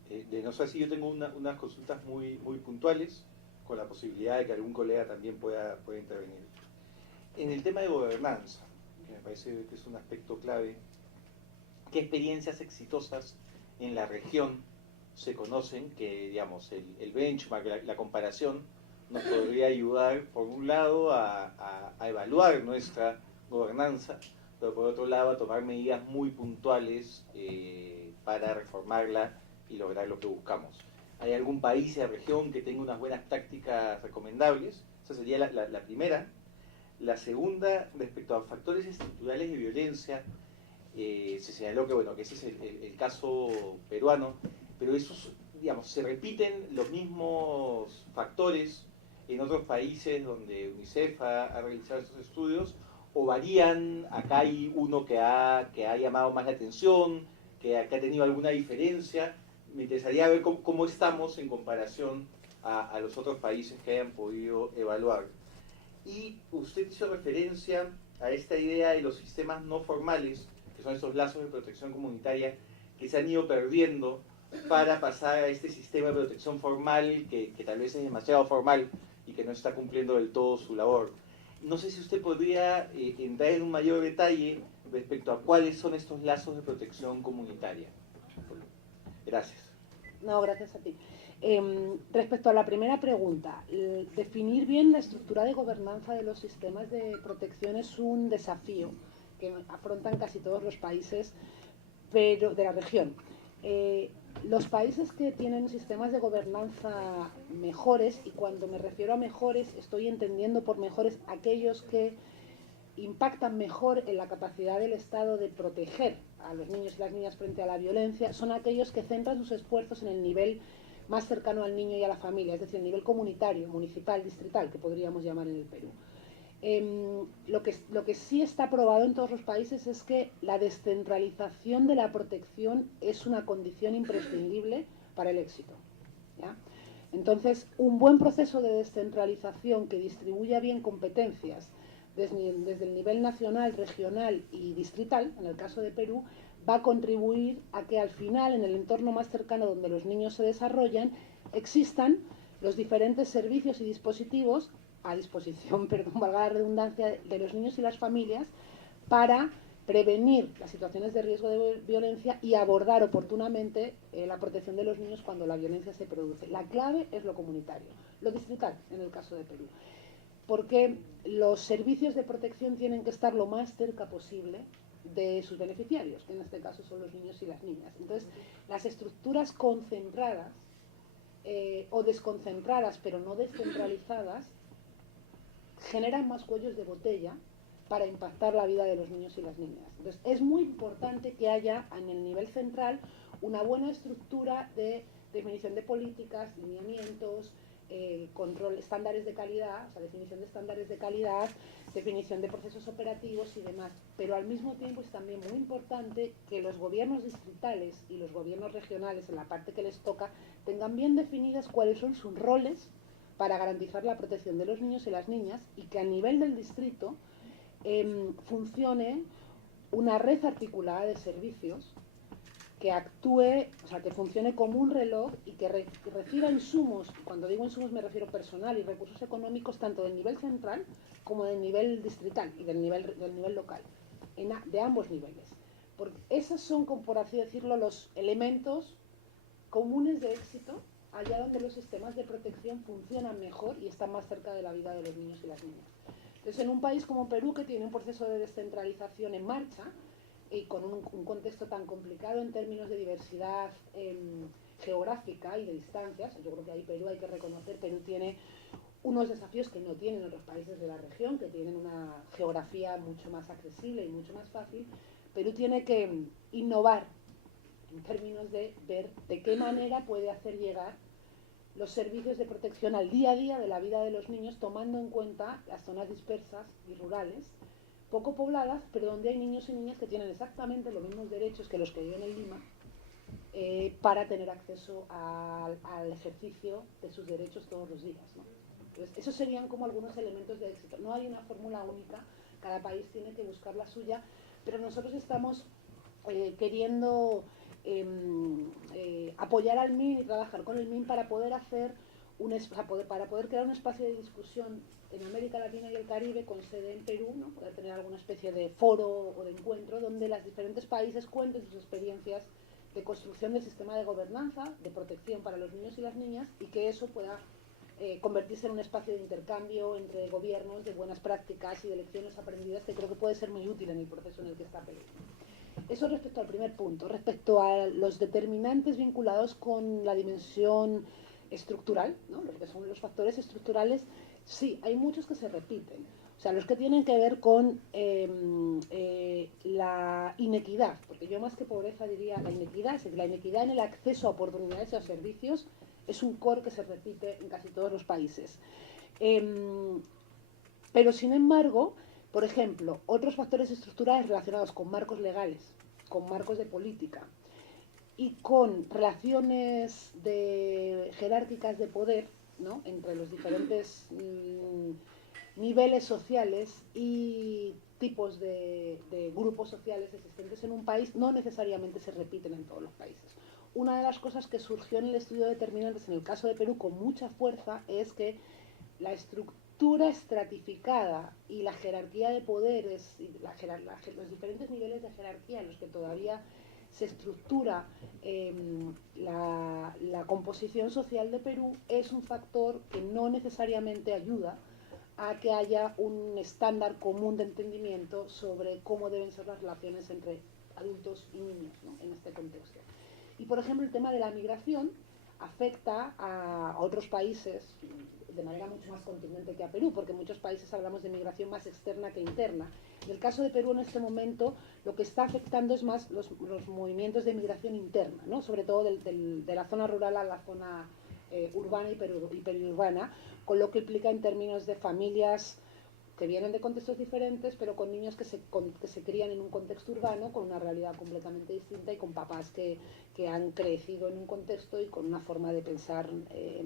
De no ser así, yo tengo unas consultas muy puntuales. con la posibilidad de que algún colega también pueda intervenir. En el tema de gobernanza, que me parece que es un aspecto clave, ¿qué experiencias exitosas en la región se conocen que, digamos, el benchmark, la comparación, nos podría ayudar, por un lado, a evaluar nuestra gobernanza, pero por otro lado, a tomar medidas muy puntuales para reformarla y lograr lo que buscamos? ¿Hay algún país de la región que tenga unas buenas prácticas recomendables? Esa sería la primera. La segunda, respecto a factores estructurales de violencia, se señaló que, bueno, que ese es el caso peruano, pero esos, digamos, se repiten los mismos factores en otros países donde UNICEF ha realizado estos estudios, o varían. Acá hay uno que ha llamado más la atención, que ha tenido alguna diferencia. Me interesaría ver cómo estamos en comparación a los otros países que hayan podido evaluar. Y usted hizo referencia a esta idea de los sistemas no formales, que son esos lazos de protección comunitaria que se han ido perdiendo para pasar a este sistema de protección formal que tal vez es demasiado formal y que no está cumpliendo del todo su labor. No sé si usted podría entrar en un mayor detalle respecto a cuáles son estos lazos de protección comunitaria. Gracias. No, gracias a ti. Respecto a la primera pregunta, definir bien la estructura de gobernanza de los sistemas de protección es un desafío que afrontan casi todos los países pero de la región. Los países que tienen sistemas de gobernanza mejores, y cuando me refiero a mejores, estoy entendiendo por mejores aquellos que impactan mejor en la capacidad del Estado de proteger a los niños y las niñas frente a la violencia, son aquellos que centran sus esfuerzos en el nivel más cercano al niño y a la familia, es decir, el nivel comunitario, municipal, distrital, que podríamos llamar en el Perú. Lo que sí está probado en todos los países es que la descentralización de la protección es una condición imprescindible para el éxito, ¿ya? Entonces, un buen proceso de descentralización que distribuya bien competencias desde el nivel nacional, regional y distrital, en el caso de Perú, va a contribuir a que al final, en el entorno más cercano donde los niños se desarrollan, existan los diferentes servicios y dispositivos a disposición, perdón, valga la redundancia, de los niños y las familias para prevenir las situaciones de riesgo de violencia y abordar oportunamente la protección de los niños cuando la violencia se produce. La clave es lo comunitario, lo distrital en el caso de Perú, porque los servicios de protección tienen que estar lo más cerca posible de sus beneficiarios, que en este caso son los niños y las niñas. Entonces, las estructuras concentradas o desconcentradas, pero no descentralizadas, generan más cuellos de botella para impactar la vida de los niños y las niñas. Entonces, es muy importante que haya en el nivel central una buena estructura de definición de políticas, lineamientos, control, estándares de calidad, o sea, definición de estándares de calidad, definición de procesos operativos y demás. Pero al mismo tiempo es también muy importante que los gobiernos distritales y los gobiernos regionales, en la parte que les toca, tengan bien definidas cuáles son sus roles para garantizar la protección de los niños y las niñas, y que a nivel del distrito funcione una red articulada de servicios que actúe, o sea, que funcione como un reloj y que reciba insumos. Cuando digo insumos me refiero personal y recursos económicos tanto del nivel central como del nivel distrital y del nivel local, de ambos niveles. Porque esos son, como por así decirlo, los elementos comunes de éxito allá donde los sistemas de protección funcionan mejor y están más cerca de la vida de los niños y las niñas. Entonces, en un país como Perú, que tiene un proceso de descentralización en marcha, y con un contexto tan complicado en términos de diversidad geográfica y de distancias, yo creo que ahí Perú, hay que reconocer, Perú tiene unos desafíos que no tienen otros países de la región, que tienen una geografía mucho más accesible y mucho más fácil. Perú tiene que innovar en términos de ver de qué manera puede hacer llegar los servicios de protección al día a día de la vida de los niños, tomando en cuenta las zonas dispersas y rurales, poco pobladas, pero donde hay niños y niñas que tienen exactamente los mismos derechos que los que viven en Lima, para tener acceso al ejercicio de sus derechos todos los días, ¿no? Entonces, esos serían como algunos elementos de éxito. No hay una fórmula única, cada país tiene que buscar la suya, pero nosotros estamos queriendo apoyar al MIN y trabajar con el MIN para poder hacer para poder crear un espacio de discusión en América Latina y el Caribe con sede en Perú, ¿no? Poder tener alguna especie de foro o de encuentro donde los diferentes países cuenten sus experiencias de construcción del sistema de gobernanza, de protección para los niños y las niñas, y que eso pueda convertirse en un espacio de intercambio entre gobiernos, de buenas prácticas y de lecciones aprendidas, que creo que puede ser muy útil en el proceso en el que está Perú. Eso respecto al primer punto. Respecto a los determinantes vinculados con la dimensión estructural, ¿no? Los que son los factores estructurales, sí, hay muchos que se repiten. O sea, los que tienen que ver con la inequidad, porque yo más que pobreza diría la inequidad, es decir, la inequidad en el acceso a oportunidades y a servicios es un core que se repite en casi todos los países. Pero, sin embargo, por ejemplo, otros factores estructurales relacionados con marcos legales, con marcos de política y con relaciones jerárquicas de poder, ¿no? Entre los diferentes niveles sociales y tipos de grupos sociales existentes en un país, no necesariamente se repiten en todos los países. Una de las cosas que surgió en el estudio de determinantes en el caso de Perú con mucha fuerza es que la estructura estratificada y la jerarquía de poderes, y los diferentes niveles de jerarquía en los que todavía se estructura la composición social de Perú es un factor que no necesariamente ayuda a que haya un estándar común de entendimiento sobre cómo deben ser las relaciones entre adultos y niños, ¿no? En este contexto. Y, por ejemplo, el tema de la migración afecta a otros países de manera mucho más contundente que a Perú, porque en muchos países hablamos de migración más externa que interna. En el caso de Perú, en este momento, lo que está afectando es más los movimientos de migración interna, ¿no? Sobre todo de la zona rural a la zona urbana y periurbana, con lo que implica en términos de familias que vienen de contextos diferentes, pero con niños que se crían en un contexto urbano, con una realidad completamente distinta y con papás que han crecido en un contexto y con una forma de pensar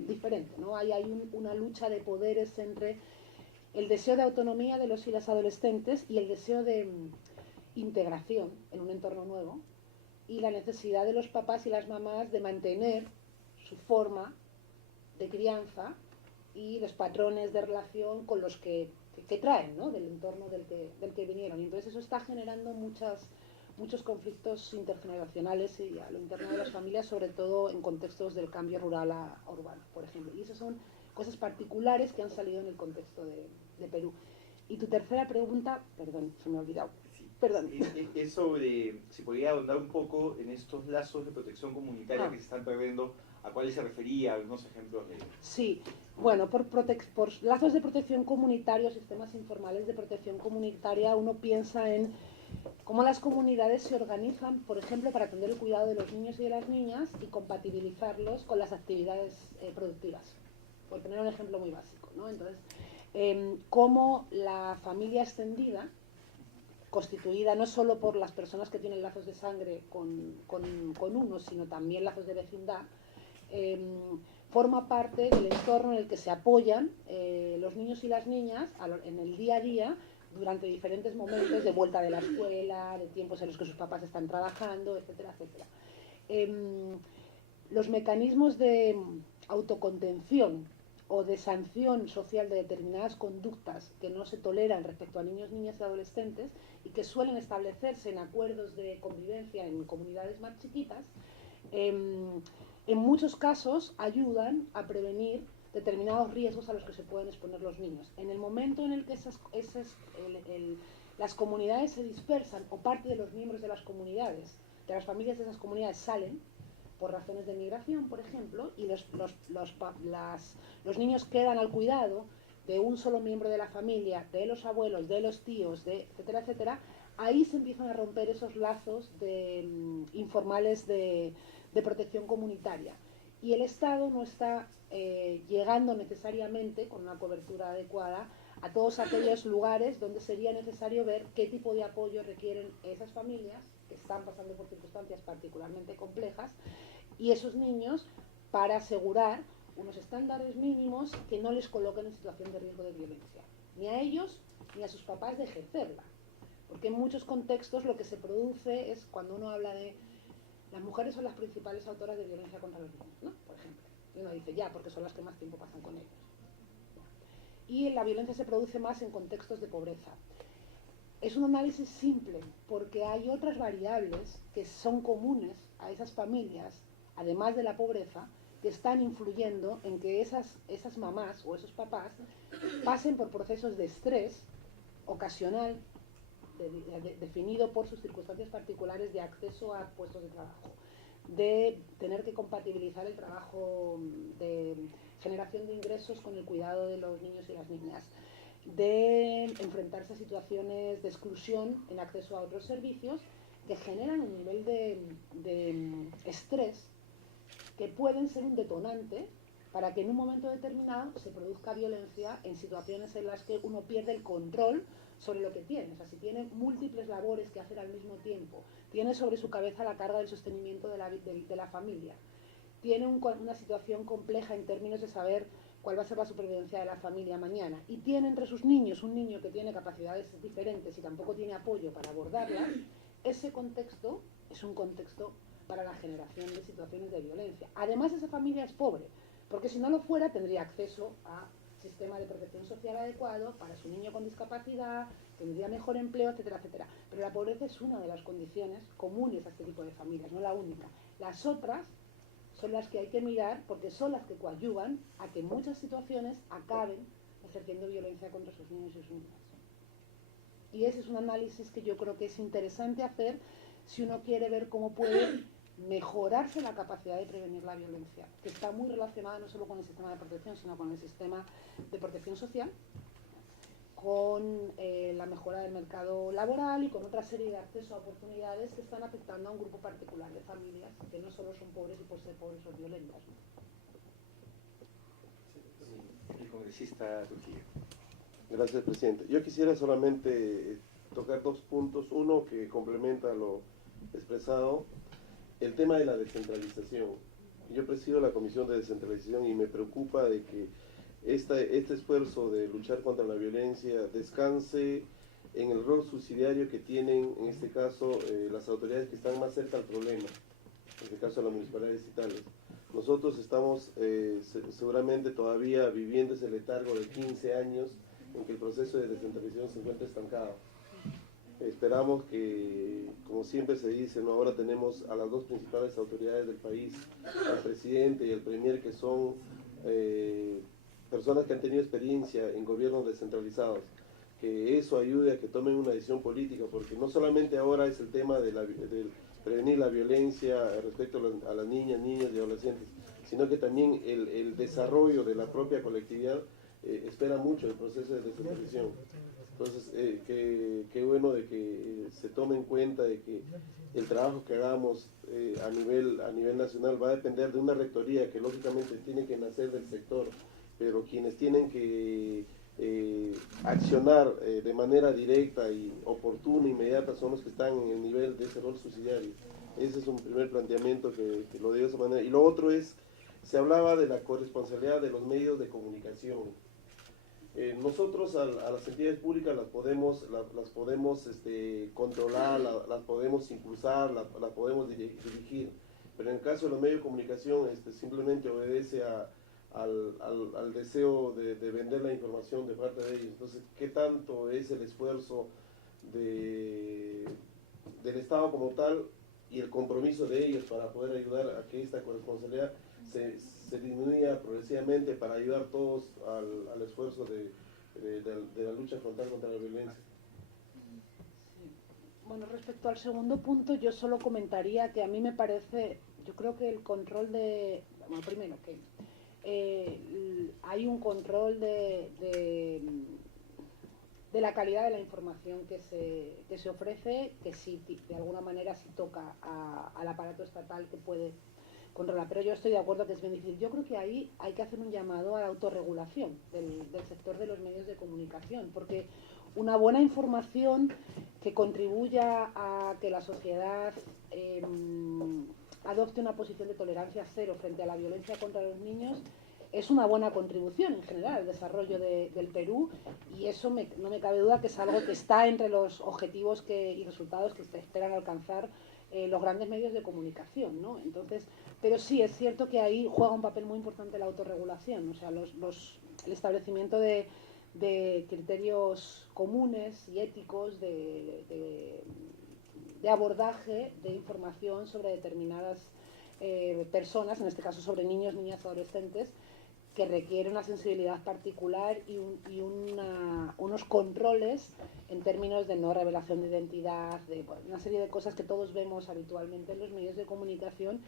diferente, ¿no? Hay una lucha de poderes entre el deseo de autonomía de los y las adolescentes y el deseo de integración en un entorno nuevo y la necesidad de los papás y las mamás de mantener su forma de crianza y los patrones de relación con los que traen, ¿no? Del entorno del que vinieron. Y entonces eso está generando muchos conflictos intergeneracionales y a lo interno de las familias, sobre todo en contextos del cambio rural a urbano, por ejemplo. Y esas son cosas particulares que han salido en el contexto de Perú. Y tu tercera pregunta, perdón, se me ha olvidado. Sí, Perdón. es sobre si podría ahondar un poco en estos lazos de protección comunitaria que se están perdiendo, a cuáles se refería, algunos ejemplos de... Sí, bueno, por lazos de protección comunitaria, sistemas informales de protección comunitaria, uno piensa en cómo las comunidades se organizan, por ejemplo, para atender el cuidado de los niños y de las niñas y compatibilizarlos con las actividades productivas, por poner un ejemplo muy básico, ¿no? Entonces, cómo la familia extendida, constituida no solo por las personas que tienen lazos de sangre con uno, sino también lazos de vecindad, forma parte del entorno en el que se apoyan los niños y las niñas en el día a día durante diferentes momentos de vuelta de la escuela, de tiempos en los que sus papás están trabajando, etcétera, etcétera. Los mecanismos de autocontención o de sanción social de determinadas conductas que no se toleran respecto a niños, niñas y adolescentes y que suelen establecerse en acuerdos de convivencia en comunidades más chiquitas, en muchos casos ayudan a prevenir determinados riesgos a los que se pueden exponer los niños. En el momento en el que las comunidades se dispersan o parte de los miembros de las comunidades, de las familias de esas comunidades salen por razones de migración, por ejemplo, y los niños quedan al cuidado de un solo miembro de la familia, de los abuelos, de los tíos, etcétera, etcétera, ahí se empiezan a romper esos lazos informales de protección comunitaria. Y el Estado no está llegando necesariamente con una cobertura adecuada a todos aquellos lugares donde sería necesario ver qué tipo de apoyo requieren esas familias que están pasando por circunstancias particularmente complejas y esos niños para asegurar unos estándares mínimos que no les coloquen en situación de riesgo de violencia, ni a ellos ni a sus papás de ejercerla. Porque en muchos contextos lo que se produce es cuando uno habla de las mujeres son las principales autoras de violencia contra los niños, ¿no? Por ejemplo. Y uno dice, ya, porque son las que más tiempo pasan con ellos. Y la violencia se produce más en contextos de pobreza. Es un análisis simple, porque hay otras variables que son comunes a esas familias, además de la pobreza, que están influyendo en que esas mamás o esos papás pasen por procesos de estrés ocasional, definido por sus circunstancias particulares de acceso a puestos de trabajo, de tener que compatibilizar el trabajo de generación de ingresos con el cuidado de los niños y las niñas, de enfrentarse a situaciones de exclusión en acceso a otros servicios que generan un nivel de estrés que pueden ser un detonante para que en un momento determinado se produzca violencia en situaciones en las que uno pierde el control sobre lo que tiene. O sea, si tiene múltiples labores que hacer al mismo tiempo, tiene sobre su cabeza la carga del sostenimiento de la familia, tiene una situación compleja en términos de saber cuál va a ser la supervivencia de la familia mañana, y tiene entre sus niños un niño que tiene capacidades diferentes y tampoco tiene apoyo para abordarlas, ese contexto es un contexto para la generación de situaciones de violencia. Además, esa familia es pobre, porque si no lo fuera tendría acceso a sistema de protección social adecuado para su niño con discapacidad, tendría mejor empleo, etcétera, etcétera. Pero la pobreza es una de las condiciones comunes a este tipo de familias, no la única. Las otras son las que hay que mirar porque son las que coadyuvan a que muchas situaciones acaben ejerciendo violencia contra sus niños y sus niñas. Y ese es un análisis que yo creo que es interesante hacer si uno quiere ver cómo puede mejorarse la capacidad de prevenir la violencia, que está muy relacionada no solo con el sistema de protección, sino con el sistema de protección social, con la mejora del mercado laboral y con otra serie de acceso a oportunidades que están afectando a un grupo particular de familias que no solo son pobres y por ser pobres son violentas. El congresista Trujillo. Gracias, presidente. Yo quisiera solamente tocar dos puntos. Uno que complementa lo expresado, el tema de la descentralización. Yo presido la Comisión de Descentralización y me preocupa de que este esfuerzo de luchar contra la violencia descanse en el rol subsidiario que tienen, en este caso, las autoridades que están más cerca al problema, en este caso las municipalidades distritales. Nosotros estamos seguramente todavía viviendo ese letargo de 15 años en que el proceso de descentralización se encuentra estancado. Esperamos que, como siempre se dice, ¿no? Ahora tenemos a las dos principales autoridades del país, al presidente y al premier, que son personas que han tenido experiencia en gobiernos descentralizados, que eso ayude a que tomen una decisión política, porque no solamente ahora es el tema de prevenir la violencia respecto a las niñas, niños y adolescentes, sino que también el desarrollo de la propia colectividad espera mucho el proceso de descentralización. Entonces, qué bueno de que se tome en cuenta de que el trabajo que hagamos a nivel nacional va a depender de una rectoría que lógicamente tiene que nacer del sector, pero quienes tienen que accionar de manera directa y oportuna, inmediata, son los que están en el nivel de ese rol subsidiario. Ese es un primer planteamiento que lo digo de esa manera. Y lo otro es, se hablaba de la corresponsabilidad de los medios de comunicación. Nosotros a las entidades públicas las podemos controlar, las podemos impulsar, las podemos dirigir, pero en el caso de los medios de comunicación simplemente obedece al deseo de vender la información de parte de ellos. Entonces, ¿qué tanto es el esfuerzo del Estado como tal y el compromiso de ellos para poder ayudar a que esta corresponsabilidad se disminuya progresivamente para ayudar todos al esfuerzo de la lucha frontal contra la violencia? Sí. Bueno, respecto al segundo punto, yo solo comentaría que a mí me parece, yo creo que el control bueno, primero que hay un control de la calidad de la información que se ofrece, que sí, de alguna manera sí toca al aparato estatal que puede controlar, pero yo estoy de acuerdo que es bien difícil. Yo creo que ahí hay que hacer un llamado a la autorregulación del sector de los medios de comunicación, porque una buena información que contribuya a que la sociedad adopte una posición de tolerancia cero frente a la violencia contra los niños es una buena contribución en general al desarrollo del Perú, y eso no me cabe duda que es algo que está entre los objetivos y resultados que se esperan alcanzar los grandes medios de comunicación, ¿no? Entonces, pero sí, es cierto que ahí juega un papel muy importante la autorregulación, o sea, el establecimiento de criterios comunes y éticos de abordaje de información sobre determinadas personas, en este caso sobre niños, niñas, adolescentes, que requiere una sensibilidad particular y unos controles en términos de no revelación de identidad, de una serie de cosas que todos vemos habitualmente en los medios de comunicación,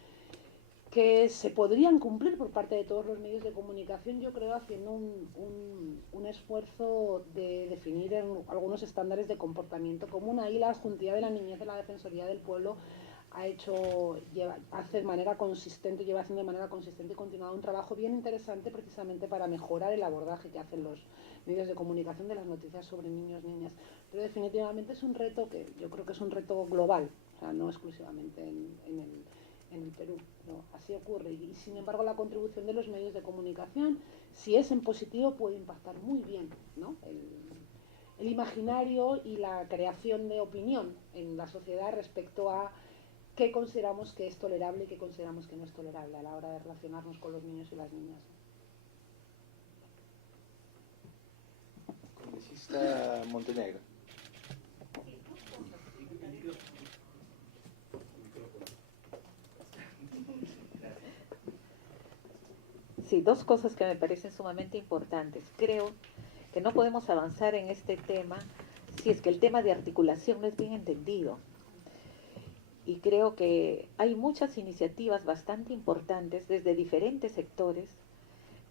que se podrían cumplir por parte de todos los medios de comunicación, yo creo, haciendo un esfuerzo de definir algunos estándares de comportamiento común. Ahí la Junta de la Niñez de la Defensoría del Pueblo lleva haciendo de manera consistente y continuada un trabajo bien interesante precisamente para mejorar el abordaje que hacen los medios de comunicación de las noticias sobre niños, niñas. Pero definitivamente es un reto que yo creo que es un reto global, o sea, no exclusivamente en el Perú, ¿no? Así ocurre. Y sin embargo la contribución de los medios de comunicación, si es en positivo, puede impactar muy bien, ¿no? El imaginario y la creación de opinión en la sociedad respecto a qué consideramos que es tolerable y qué consideramos que no es tolerable a la hora de relacionarnos con los niños y las niñas. Congresista Montenegro. Sí, dos cosas que me parecen sumamente importantes. Creo que no podemos avanzar en este tema si es que el tema de articulación no es bien entendido. Y creo que hay muchas iniciativas bastante importantes desde diferentes sectores,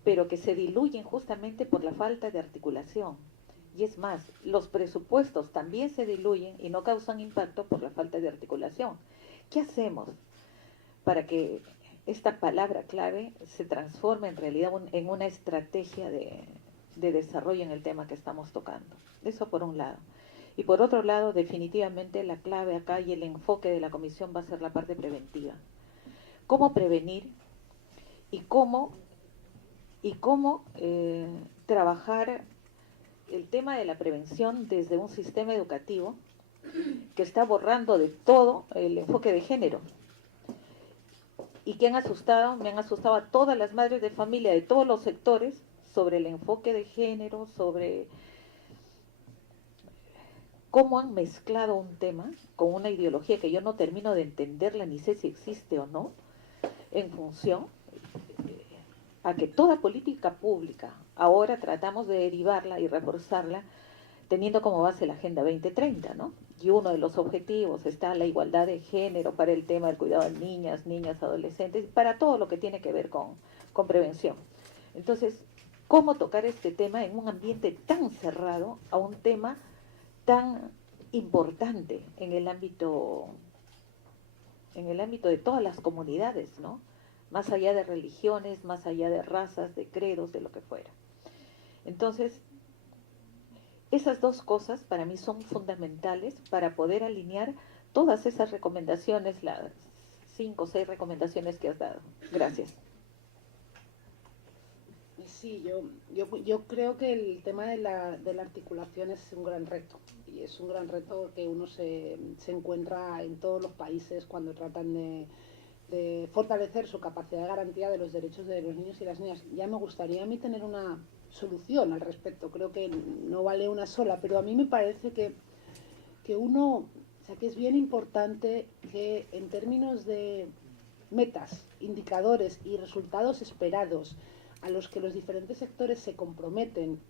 pero que se diluyen justamente por la falta de articulación. Y es más, los presupuestos también se diluyen y no causan impacto por la falta de articulación. ¿Qué hacemos para que esta palabra clave se transforme en realidad en una estrategia de desarrollo en el tema que estamos tocando? Eso por un lado. Y por otro lado, definitivamente la clave acá y el enfoque de la comisión va a ser la parte preventiva. ¿Cómo prevenir y cómo trabajar el tema de la prevención desde un sistema educativo que está borrando de todo el enfoque de género? Y que me han asustado a todas las madres de familia de todos los sectores sobre el enfoque de género, sobre cómo han mezclado un tema con una ideología que yo no termino de entenderla, ni sé si existe o no, en función a que toda política pública ahora tratamos de derivarla y reforzarla teniendo como base la Agenda 2030, ¿no? Y uno de los objetivos está la igualdad de género para el tema del cuidado de niñas, adolescentes, para todo lo que tiene que ver con prevención. Entonces, ¿cómo tocar este tema en un ambiente tan cerrado a un tema tan importante en el ámbito de todas las comunidades, ¿no? Más allá de religiones, más allá de razas, de credos, de lo que fuera. Entonces, esas dos cosas para mí son fundamentales para poder alinear todas esas recomendaciones, las 5 o 6 recomendaciones que has dado. Gracias. Sí, yo creo que el tema de la articulación es un gran reto, y es un gran reto que uno se encuentra en todos los países cuando tratan de fortalecer su capacidad de garantía de los derechos de los niños y las niñas. Ya me gustaría a mí tener una solución al respecto, creo que no vale una sola, pero a mí me parece que que es bien importante que en términos de metas, indicadores y resultados esperados a los que los diferentes sectores se comprometen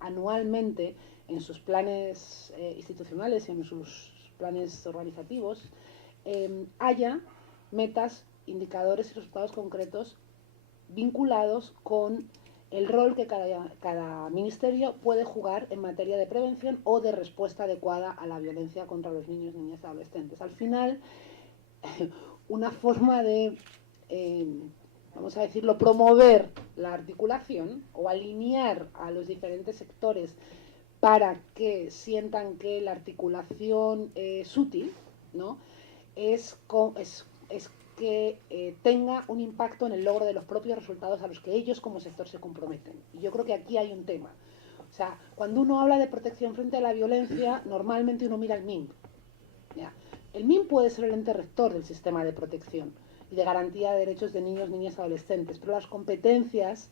anualmente en sus planes institucionales y en sus planes organizativos, haya metas, indicadores y resultados concretos vinculados con el rol que cada ministerio puede jugar en materia de prevención o de respuesta adecuada a la violencia contra los niños, niñas y adolescentes. Al final, una forma de, vamos a decirlo, promover la articulación o alinear a los diferentes sectores para que sientan que la articulación es útil, ¿no? es que tenga un impacto en el logro de los propios resultados a los que ellos como sector se comprometen. Y yo creo que aquí hay un tema. O sea, cuando uno habla de protección frente a la violencia, normalmente uno mira al MINC, ¿ya? El MIN puede ser el ente rector del sistema de protección y de garantía de derechos de niños, niñas y adolescentes, pero las competencias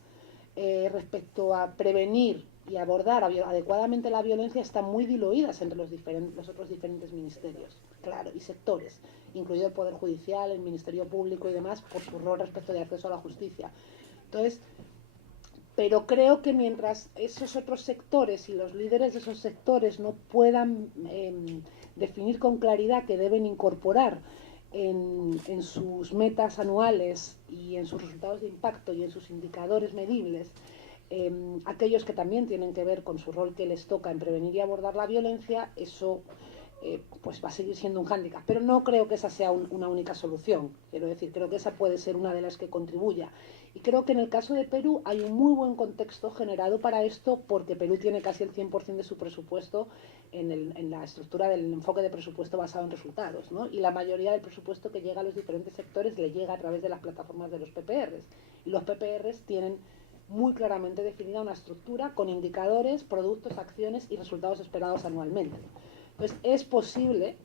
respecto a prevenir y abordar adecuadamente la violencia están muy diluidas entre los otros diferentes ministerios, claro, y sectores, incluido el Poder Judicial, el Ministerio Público y demás, por su rol respecto de acceso a la justicia. Entonces, pero creo que mientras esos otros sectores y los líderes de esos sectores no puedan definir con claridad que deben incorporar en sus metas anuales y en sus resultados de impacto y en sus indicadores medibles, aquellos que también tienen que ver con su rol que les toca en prevenir y abordar la violencia, eso pues va a seguir siendo un hándicap. Pero no creo que esa sea una única solución. Quiero decir, creo que esa puede ser una de las que contribuya. Y creo que en el caso de Perú hay un muy buen contexto generado para esto, porque Perú tiene casi el 100% de su presupuesto en la estructura del enfoque de presupuesto basado en resultados, ¿no? Y la mayoría del presupuesto que llega a los diferentes sectores le llega a través de las plataformas de los PPRs. Y los PPRs tienen muy claramente definida una estructura con indicadores, productos, acciones y resultados esperados anualmente. Entonces, es posible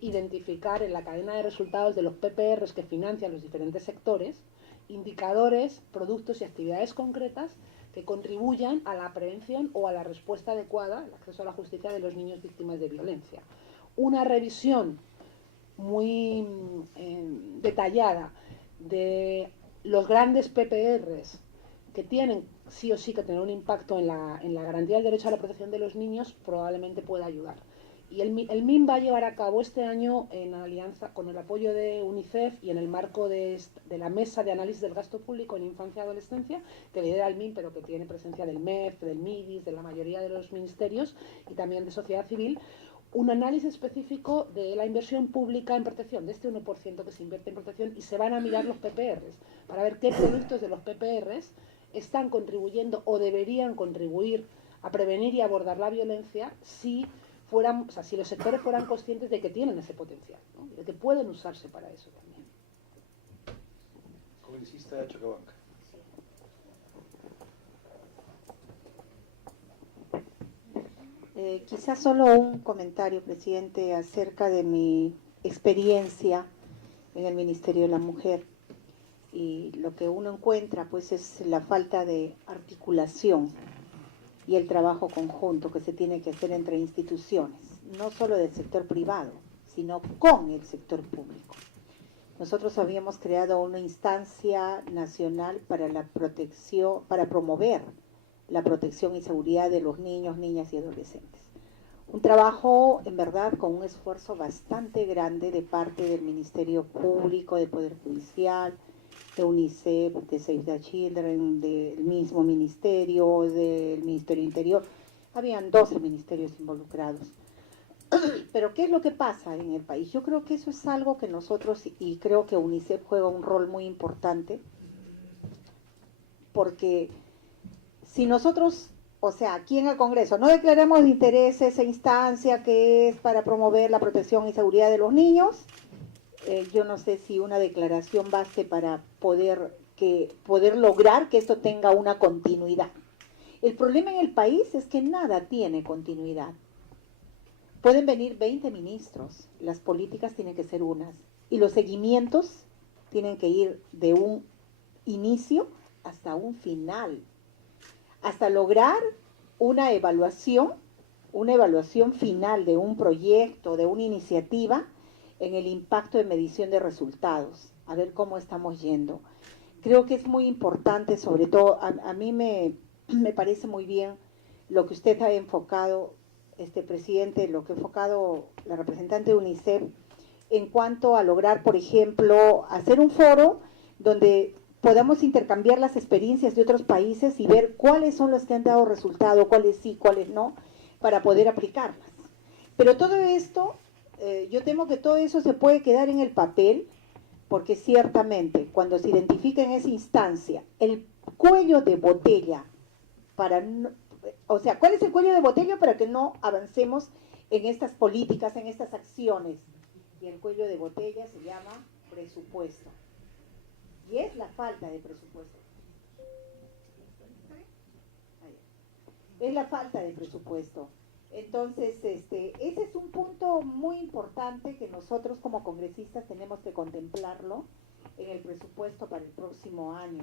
identificar en la cadena de resultados de los PPRs que financian los diferentes sectores indicadores, productos y actividades concretas que contribuyan a la prevención o a la respuesta adecuada al acceso a la justicia de los niños víctimas de violencia. Una revisión muy detallada de los grandes PPRs que tienen sí o sí que tener un impacto en la garantía del derecho a la protección de los niños probablemente pueda ayudar. Y el MIN va a llevar a cabo este año, en alianza con el apoyo de UNICEF y en el marco de la Mesa de Análisis del Gasto Público en Infancia y Adolescencia, que lidera el MIN, pero que tiene presencia del MEF, del MIDIS, de la mayoría de los ministerios y también de sociedad civil, un análisis específico de la inversión pública en protección, de este 1% que se invierte en protección, y se van a mirar los PPRs para ver qué productos de los PPRs están contribuyendo o deberían contribuir a prevenir y abordar la violencia si los sectores fueran conscientes de que tienen ese potencial, ¿no? De que pueden usarse para eso también. Congresista Chocabanca. Quizás solo un comentario, presidente, acerca de mi experiencia en el Ministerio de la Mujer. Y lo que uno encuentra pues es la falta de articulación y el trabajo conjunto que se tiene que hacer entre instituciones, no solo del sector privado, sino con el sector público. Nosotros habíamos creado una instancia nacional para la protección, para promover la protección y seguridad de los niños, niñas y adolescentes. Un trabajo, en verdad, con un esfuerzo bastante grande de parte del Ministerio Público, del Poder Judicial, de UNICEF, de Save the Children, del mismo ministerio, del Ministerio Interior. Habían 12 ministerios involucrados. Pero ¿qué es lo que pasa en el país? Yo creo que eso es algo que nosotros, y creo que UNICEF juega un rol muy importante, porque si nosotros, o sea, aquí en el Congreso, no declaramos de interés esa instancia que es para promover la protección y seguridad de los niños, yo no sé si una declaración baste para poder lograr que esto tenga una continuidad. El problema en el país es que nada tiene continuidad. Pueden venir 20 ministros, las políticas tienen que ser unas, y los seguimientos tienen que ir de un inicio hasta un final, hasta lograr una evaluación final de un proyecto, de una iniciativa, en el impacto de medición de resultados, a ver cómo estamos yendo. Creo que es muy importante, sobre todo, a mí me parece muy bien lo que usted ha enfocado, presidente, lo que ha enfocado la representante de UNICEF, en cuanto a lograr, por ejemplo, hacer un foro donde podamos intercambiar las experiencias de otros países y ver cuáles son los que han dado resultado, cuáles sí, cuáles no, para poder aplicarlas. Pero todo esto, yo temo que todo eso se puede quedar en el papel, porque ciertamente cuando se identifica en esa instancia el cuello de botella, o sea, ¿cuál es el cuello de botella para que no avancemos en estas políticas, en estas acciones? Y el cuello de botella se llama presupuesto. Y es la falta de presupuesto. Es la falta de presupuesto. Entonces, ese es un punto muy importante que nosotros como congresistas tenemos que contemplarlo en el presupuesto para el próximo año.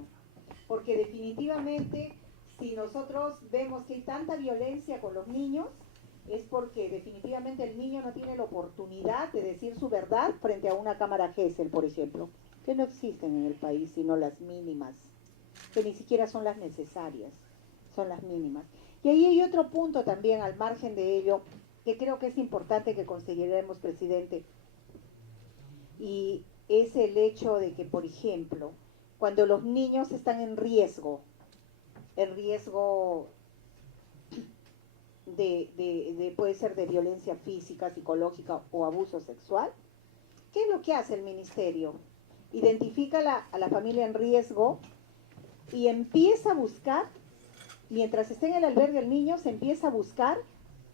Porque definitivamente, si nosotros vemos que hay tanta violencia con los niños, es porque definitivamente el niño no tiene la oportunidad de decir su verdad frente a una cámara Gesell, por ejemplo, que no existen en el país, sino las mínimas, que ni siquiera son las necesarias, son las mínimas. Y ahí hay otro punto también, al margen de ello, que creo que es importante que consideremos, presidente, y es el hecho de que, por ejemplo, cuando los niños están en riesgo, el riesgo puede ser de violencia física, psicológica o abuso sexual, ¿qué es lo que hace el ministerio? Identifica a la familia en riesgo y empieza a buscar, mientras esté en el albergue el niño, se empieza a buscar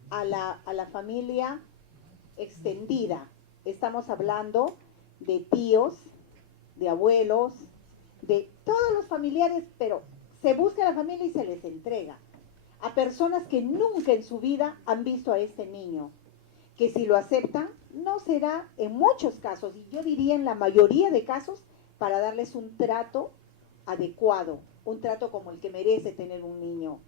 a la familia extendida. Estamos hablando de tíos, de abuelos, de todos los familiares, pero se busca a la familia y se les entrega a personas que nunca en su vida han visto a este niño, que si lo aceptan, no será en muchos casos, y yo diría en la mayoría de casos, para darles un trato adecuado, un trato como el que merece tener un niño,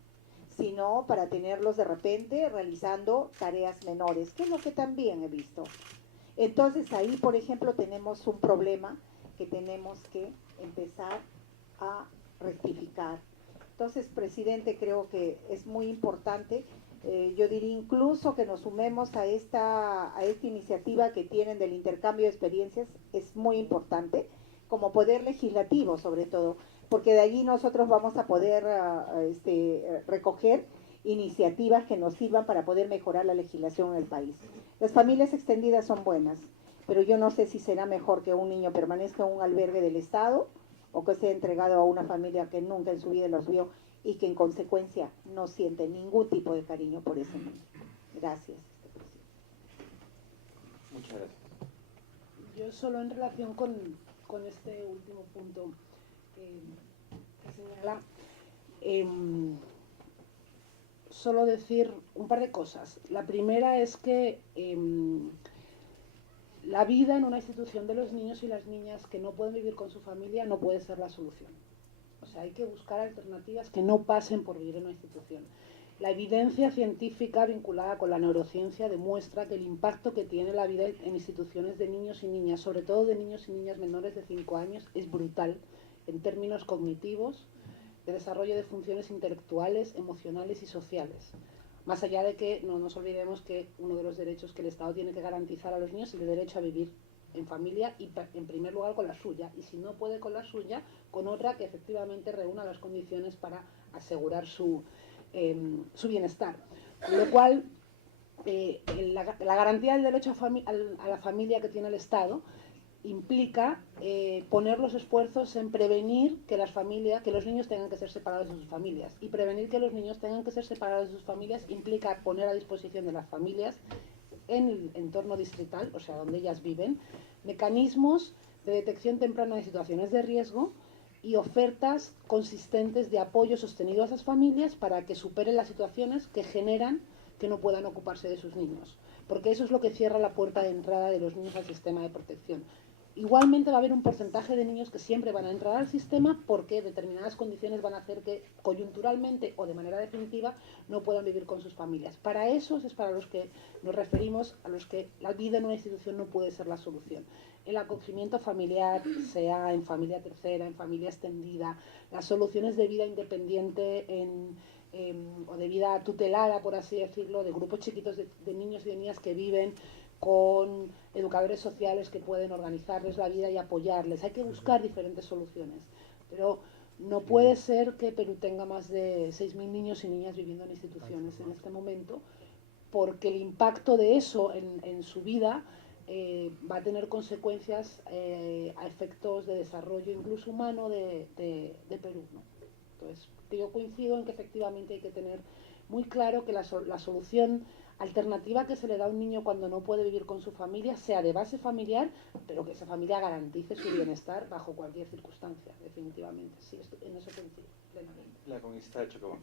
sino para tenerlos de repente realizando tareas menores, que es lo que también he visto. Entonces ahí, por ejemplo, tenemos un problema que tenemos que empezar a rectificar. Entonces, presidente, creo que es muy importante, yo diría incluso que nos sumemos a esta iniciativa que tienen del intercambio de experiencias, es muy importante, como poder legislativo sobre todo, porque de allí nosotros vamos a poder recoger iniciativas que nos sirvan para poder mejorar la legislación en el país. Las familias extendidas son buenas, pero yo no sé si será mejor que un niño permanezca en un albergue del Estado o que sea entregado a una familia que nunca en su vida los vio y que en consecuencia no siente ningún tipo de cariño por ese niño. Gracias. Muchas gracias. Yo solo en relación con este último punto que señala, solo decir un par de cosas. La primera es que la vida en una institución de los niños y las niñas que no pueden vivir con su familia no puede ser la solución. O sea, hay que buscar alternativas que no pasen por vivir en una institución. La evidencia científica vinculada con la neurociencia demuestra que el impacto que tiene la vida en instituciones de niños y niñas, sobre todo de niños y niñas menores de 5 años, es brutal en términos cognitivos, de desarrollo de funciones intelectuales, emocionales y sociales. Más allá de que no nos olvidemos que uno de los derechos que el Estado tiene que garantizar a los niños es el derecho a vivir en familia y en primer lugar con la suya, y si no puede con la suya, con otra que efectivamente reúna las condiciones para asegurar su bienestar. Con lo cual, la garantía del derecho a la familia que tiene el Estado implica poner los esfuerzos en prevenir que los niños tengan que ser separados de sus familias. Y prevenir que los niños tengan que ser separados de sus familias implica poner a disposición de las familias en el entorno distrital, o sea, donde ellas viven, mecanismos de detección temprana de situaciones de riesgo y ofertas consistentes de apoyo sostenido a esas familias para que superen las situaciones que generan que no puedan ocuparse de sus niños. Porque eso es lo que cierra la puerta de entrada de los niños al sistema de protección. Igualmente va a haber un porcentaje de niños que siempre van a entrar al sistema porque determinadas condiciones van a hacer que coyunturalmente o de manera definitiva no puedan vivir con sus familias. Para esos es para los que nos referimos, a los que la vida en una institución no puede ser la solución. El acogimiento familiar, sea en familia tercera, en familia extendida, las soluciones de vida independiente o de vida tutelada, por así decirlo, de grupos chiquitos de niños y de niñas que viven con educadores sociales que pueden organizarles la vida y apoyarles. Hay que buscar diferentes soluciones, pero no puede ser que Perú tenga más de 6.000 niños y niñas viviendo en instituciones en este momento, porque el impacto de eso en su vida va a tener consecuencias a efectos de desarrollo incluso humano de Perú, ¿no? Entonces, yo coincido en que efectivamente hay que tener muy claro que la solución alternativa que se le da a un niño cuando no puede vivir con su familia sea de base familiar, pero que esa familia garantice su bienestar bajo cualquier circunstancia, definitivamente. Sí, en eso coincido plenamente. La congresista Chacabón.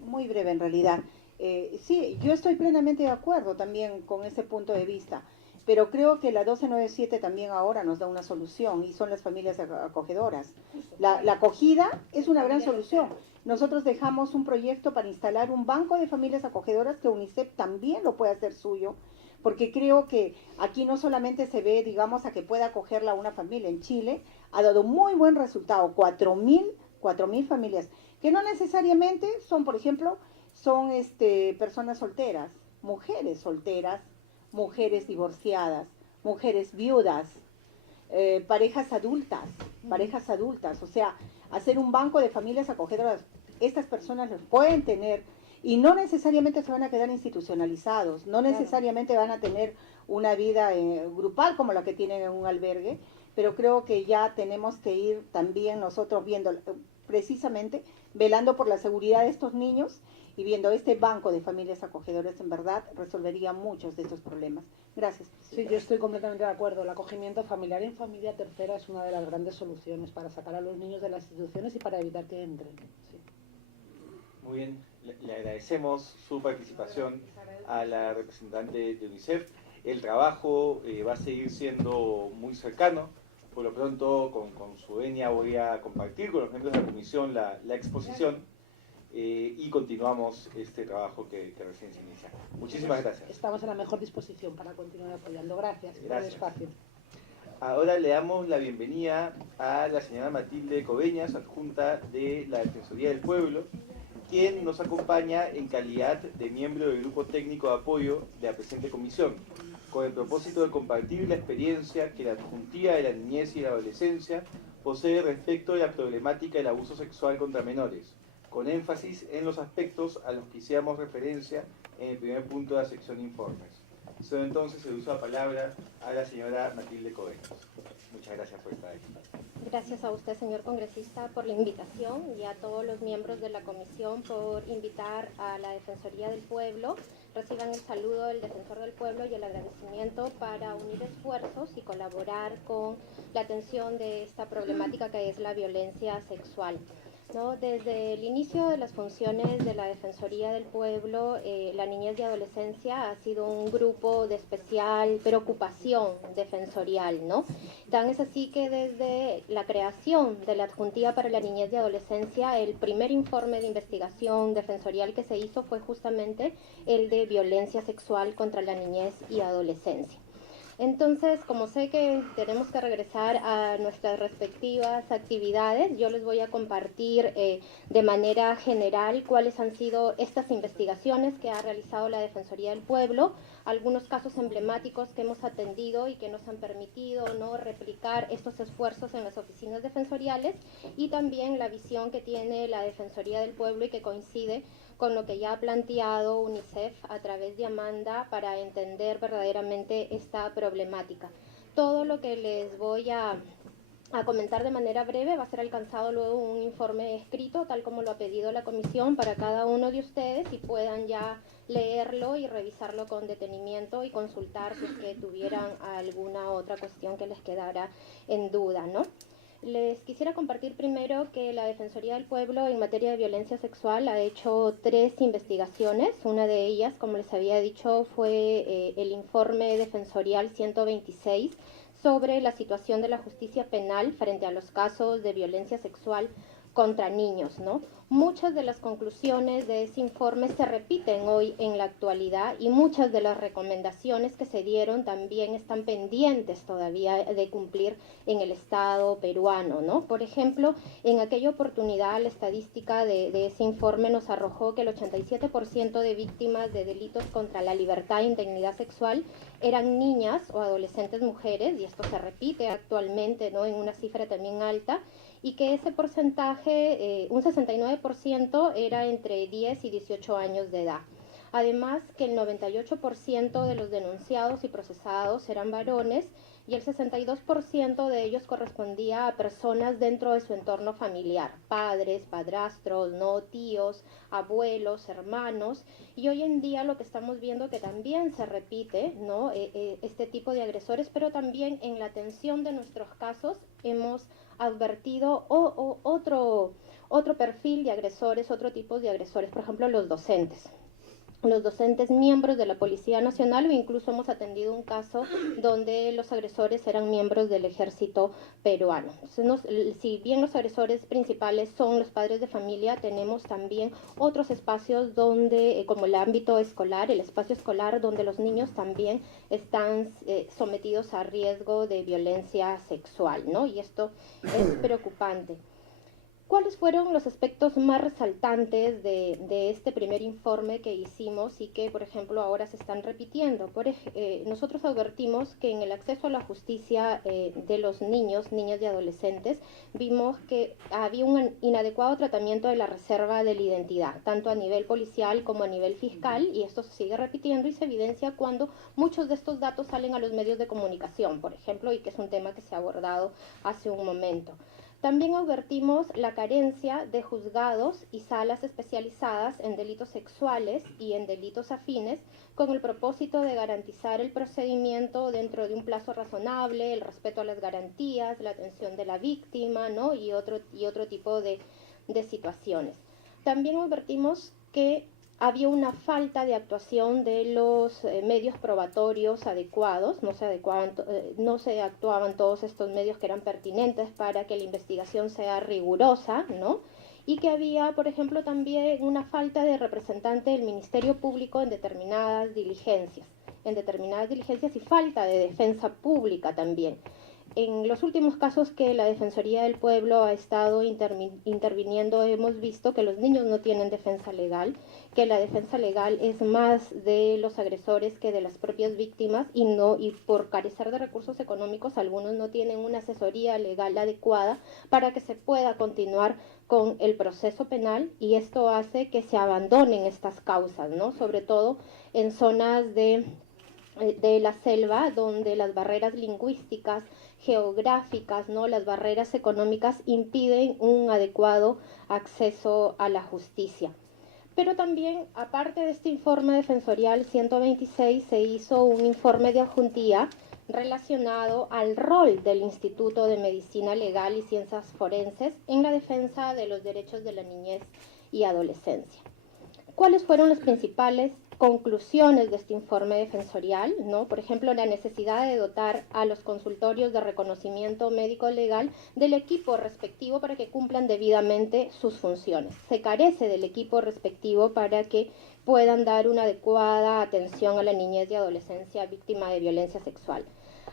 Muy breve en realidad. Sí, yo estoy plenamente de acuerdo también con ese punto de vista, pero creo que la 1297 también ahora nos da una solución y son las familias acogedoras. La acogida es una gran solución. Nosotros dejamos un proyecto para instalar un banco de familias acogedoras que UNICEF también lo puede hacer suyo, porque creo que aquí no solamente se ve, digamos, a que pueda acogerla una familia. En Chile ha dado muy buen resultado, 4.000 familias, que no necesariamente son, por ejemplo, son personas solteras, mujeres divorciadas, mujeres viudas, parejas adultas, o sea, hacer un banco de familias acogedoras, estas personas los pueden tener y no necesariamente se van a quedar institucionalizados, no necesariamente van a tener una vida grupal como la que tienen en un albergue, pero creo que ya tenemos que ir también nosotros viendo, precisamente, velando por la seguridad de estos niños y viendo este banco de familias acogedoras, en verdad resolvería muchos de estos problemas. Gracias. Sí, yo estoy completamente de acuerdo. El acogimiento familiar en familia tercera es una de las grandes soluciones para sacar a los niños de las instituciones y para evitar que entren. Sí. Muy bien, le agradecemos su participación a la representante de UNICEF. El trabajo va a seguir siendo muy cercano. Por lo pronto, con su venia voy a compartir con los miembros de la comisión la exposición y continuamos este trabajo que recién se inicia. Muchísimas gracias. Estamos en la mejor disposición para continuar apoyando. Gracias por el espacio. Ahora le damos la bienvenida a la señora Matilde Coveñas, adjunta de la Defensoría del Pueblo, quien nos acompaña en calidad de miembro del Grupo Técnico de Apoyo de la presente comisión, con el propósito de compartir la experiencia que la Adjuntía de la Niñez y la Adolescencia posee respecto de la problemática del abuso sexual contra menores, con énfasis en los aspectos a los que hicimos referencia en el primer punto de la sección informes. Cedo entonces el uso de la palabra a la señora Matilde Coveñas. Muchas gracias por estar aquí. Gracias a usted, señor congresista, por la invitación y a todos los miembros de la comisión por invitar a la Defensoría del Pueblo. Reciban el saludo del Defensor del Pueblo y el agradecimiento para unir esfuerzos y colaborar con la atención de esta problemática que es la violencia sexual. ¿No? Desde el inicio de las funciones de la Defensoría del Pueblo, la niñez y adolescencia ha sido un grupo de especial preocupación defensorial, ¿no? Tan es así que desde la creación de la Adjuntía para la Niñez y Adolescencia, el primer informe de investigación defensorial que se hizo fue justamente el de violencia sexual contra la niñez y adolescencia. Entonces, como sé que tenemos que regresar a nuestras respectivas actividades, yo les voy a compartir de manera general cuáles han sido estas investigaciones que ha realizado la Defensoría del Pueblo, algunos casos emblemáticos que hemos atendido y que nos han permitido no replicar estos esfuerzos en las oficinas defensoriales y también la visión que tiene la Defensoría del Pueblo y que coincide con lo que ya ha planteado UNICEF a través de Amanda para entender verdaderamente esta problemática. Todo lo que les voy a comentar de manera breve va a ser alcanzado luego un informe escrito, tal como lo ha pedido la comisión para cada uno de ustedes y puedan ya leerlo y revisarlo con detenimiento y consultar si es que tuvieran alguna otra cuestión que les quedara en duda, ¿no? Les quisiera compartir primero que la Defensoría del Pueblo en materia de violencia sexual ha hecho 3 investigaciones. Una de ellas, como les había dicho, fue el informe defensorial 126 sobre la situación de la justicia penal frente a los casos de violencia sexual contra niños, ¿no? Muchas de las conclusiones de ese informe se repiten hoy en la actualidad y muchas de las recomendaciones que se dieron también están pendientes todavía de cumplir en el Estado peruano, ¿no? Por ejemplo, en aquella oportunidad la estadística de ese informe nos arrojó que el 87% de víctimas de delitos contra la libertad e integridad sexual eran niñas o adolescentes mujeres, y esto se repite actualmente, ¿no? En una cifra también alta, y que ese porcentaje, un 69%, era entre 10 y 18 años de edad. Además que el 98% de los denunciados y procesados eran varones y el 62% de ellos correspondía a personas dentro de su entorno familiar, padres, padrastros, ¿no? Tíos, abuelos, hermanos, y hoy en día lo que estamos viendo que también se repite, ¿no? Este tipo de agresores, pero también en la atención de nuestros casos hemos advertido otro perfil de agresores, otro tipo de agresores, por ejemplo los docentes. los docentes miembros de la Policía Nacional, o incluso hemos atendido un caso donde los agresores eran miembros del ejército peruano. Entonces, si bien los agresores principales son los padres de familia, tenemos también otros espacios donde, como el ámbito escolar, el espacio escolar, donde los niños también están sometidos a riesgo de violencia sexual, ¿no? Y esto es preocupante. ¿Cuáles fueron los aspectos más resaltantes de este primer informe que hicimos y que, por ejemplo, ahora se están repitiendo? Nosotros advertimos que en el acceso a la justicia de los niños, niñas y adolescentes, vimos que había un inadecuado tratamiento de la reserva de la identidad, tanto a nivel policial como a nivel fiscal, y esto se sigue repitiendo y se evidencia cuando muchos de estos datos salen a los medios de comunicación, por ejemplo, y que es un tema que se ha abordado hace un momento. También advertimos la carencia de juzgados y salas especializadas en delitos sexuales y en delitos afines, con el propósito de garantizar el procedimiento dentro de un plazo razonable, el respeto a las garantías, la atención de la víctima, ¿no? y otro tipo de situaciones. También advertimos que había una falta de actuación de los medios probatorios adecuados, no se actuaban todos estos medios que eran pertinentes para que la investigación sea rigurosa, ¿no? Y que había, por ejemplo, también una falta de representante del Ministerio Público en determinadas diligencias y falta de defensa pública también. En los últimos casos que la Defensoría del Pueblo ha estado interviniendo, hemos visto que los niños no tienen defensa legal, que la defensa legal es más de los agresores que de las propias víctimas, y por carecer de recursos económicos, algunos no tienen una asesoría legal adecuada para que se pueda continuar con el proceso penal, y esto hace que se abandonen estas causas, ¿no? Sobre todo en zonas de la selva, donde las barreras lingüísticas, geográficas, ¿no? Las barreras económicas impiden un adecuado acceso a la justicia. Pero también, aparte de este informe defensorial 126, se hizo un informe de adjuntía relacionado al rol del Instituto de Medicina Legal y Ciencias Forenses en la defensa de los derechos de la niñez y adolescencia. ¿Cuáles fueron las principales conclusiones de este informe defensorial? ¿No? Por ejemplo, la necesidad de dotar a los consultorios de reconocimiento médico legal del equipo respectivo para que cumplan debidamente sus funciones. Se carece del equipo respectivo para que puedan dar una adecuada atención a la niñez y adolescencia víctima de violencia sexual.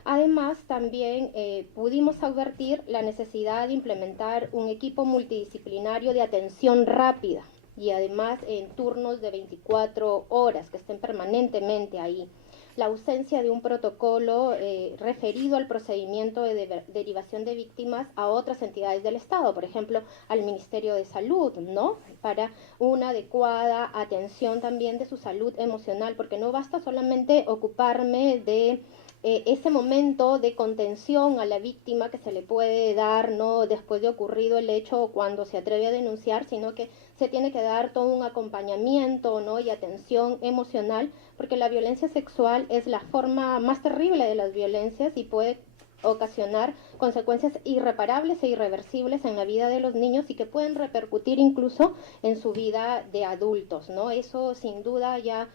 Además, también pudimos advertir la necesidad de implementar un equipo multidisciplinario de atención rápida, y además en turnos de 24 horas, que estén permanentemente ahí. La ausencia de un protocolo referido al procedimiento de derivación de víctimas a otras entidades del Estado, por ejemplo, al Ministerio de Salud, ¿no? Para una adecuada atención también de su salud emocional, porque no basta solamente ocuparme de ese momento de contención a la víctima que se le puede dar, ¿no? Después de ocurrido el hecho o cuando se atreve a denunciar, sino que se tiene que dar todo un acompañamiento, ¿no? Y atención emocional, porque la violencia sexual es la forma más terrible de las violencias y puede ocasionar consecuencias irreparables e irreversibles en la vida de los niños y que pueden repercutir incluso en su vida de adultos, ¿no? Eso sin duda ya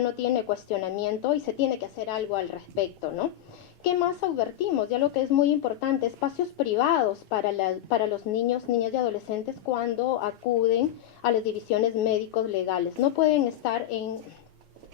no tiene cuestionamiento y se tiene que hacer algo al respecto, ¿no? ¿Qué más advertimos? Ya lo que es muy importante, espacios privados para los niños, niñas y adolescentes cuando acuden a las divisiones médicos legales. No pueden estar en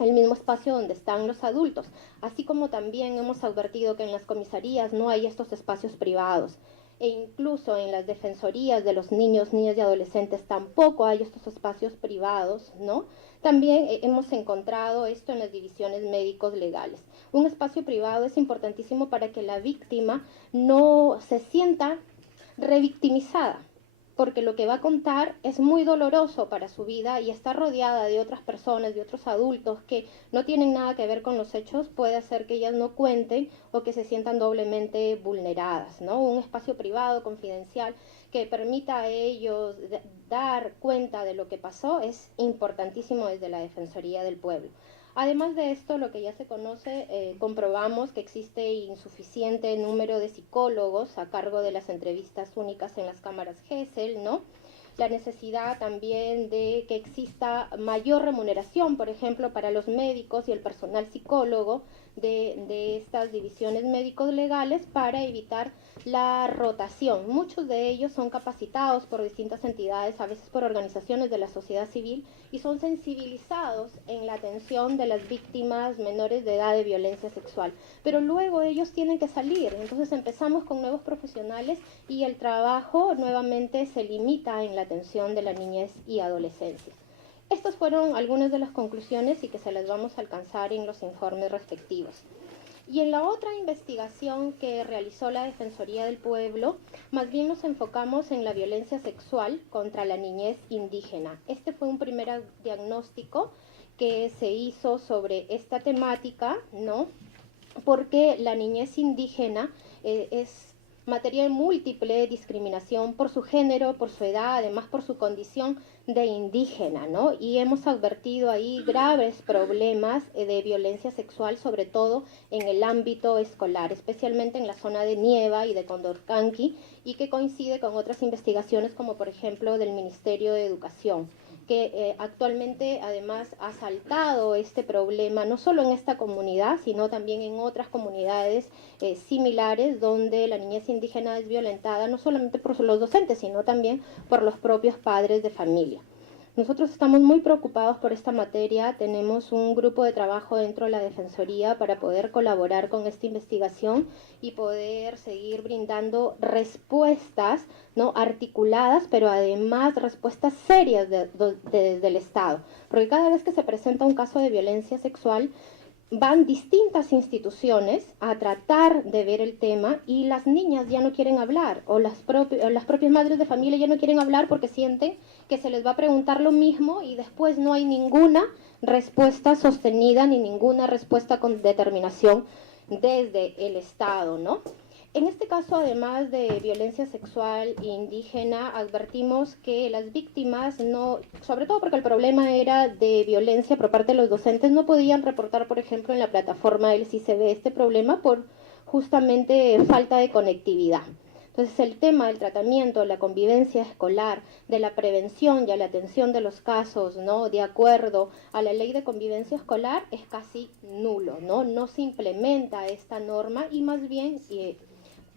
el mismo espacio donde están los adultos, así como también hemos advertido que en las comisarías no hay estos espacios privados, e incluso en las defensorías de los niños, niñas y adolescentes tampoco hay estos espacios privados, ¿no? También hemos encontrado esto en las divisiones médicos legales. Un espacio privado es importantísimo para que la víctima no se sienta revictimizada, porque lo que va a contar es muy doloroso para su vida y estar rodeada de otras personas, de otros adultos que no tienen nada que ver con los hechos, puede hacer que ellas no cuenten o que se sientan doblemente vulneradas, ¿no? Un espacio privado, confidencial, que permita a ellos dar cuenta de lo que pasó es importantísimo desde la Defensoría del Pueblo. Además de esto, lo que ya se conoce, comprobamos que existe insuficiente número de psicólogos a cargo de las entrevistas únicas en las cámaras GESEL, ¿no? la necesidad también de que exista mayor remuneración, por ejemplo, para los médicos y el personal psicólogo de estas divisiones médicos legales para evitar la rotación. Muchos de ellos son capacitados por distintas entidades, a veces por organizaciones de la sociedad civil, y son sensibilizados en la atención de las víctimas menores de edad de violencia sexual. Pero luego ellos tienen que salir, entonces empezamos con nuevos profesionales y el trabajo nuevamente se limita en la atención de la niñez y adolescencia. Estas fueron algunas de las conclusiones y que se las vamos a alcanzar en los informes respectivos. Y en la otra investigación que realizó la Defensoría del Pueblo, más bien nos enfocamos en la violencia sexual contra la niñez indígena. Este fue un primer diagnóstico que se hizo sobre esta temática, ¿no? Porque la niñez indígena es materia de múltiple discriminación por su género, por su edad, además por su condición de indígena, ¿no? Y hemos advertido ahí graves problemas de violencia sexual, sobre todo en el ámbito escolar, especialmente en la zona de Nieva y de Condorcanqui, y que coincide con otras investigaciones como por ejemplo del Ministerio de Educación, que actualmente además ha saltado este problema, no solo en esta comunidad, sino también en otras comunidades similares, donde la niñez indígena es violentada, no solamente por los docentes, sino también por los propios padres de familia. Nosotros estamos muy preocupados por esta materia, tenemos un grupo de trabajo dentro de la Defensoría para poder colaborar con esta investigación y poder seguir brindando respuestas, ¿no?, articuladas, pero además respuestas serias desde el Estado. Porque cada vez que se presenta un caso de violencia sexual, van distintas instituciones a tratar de ver el tema y las niñas ya no quieren hablar, o las propias madres de familia ya no quieren hablar porque sienten que se les va a preguntar lo mismo y después no hay ninguna respuesta sostenida ni ninguna respuesta con determinación desde el Estado, ¿no? En este caso, además de violencia sexual indígena, advertimos que las víctimas no, sobre todo porque el problema era de violencia por parte de los docentes, no podían reportar, por ejemplo, en la plataforma del CICB este problema por justamente falta de conectividad. Entonces, el tema del tratamiento, la convivencia escolar, de la prevención y a la atención de los casos, ¿no?, de acuerdo a la ley de convivencia escolar, es casi nulo, ¿no? No se implementa esta norma y más bien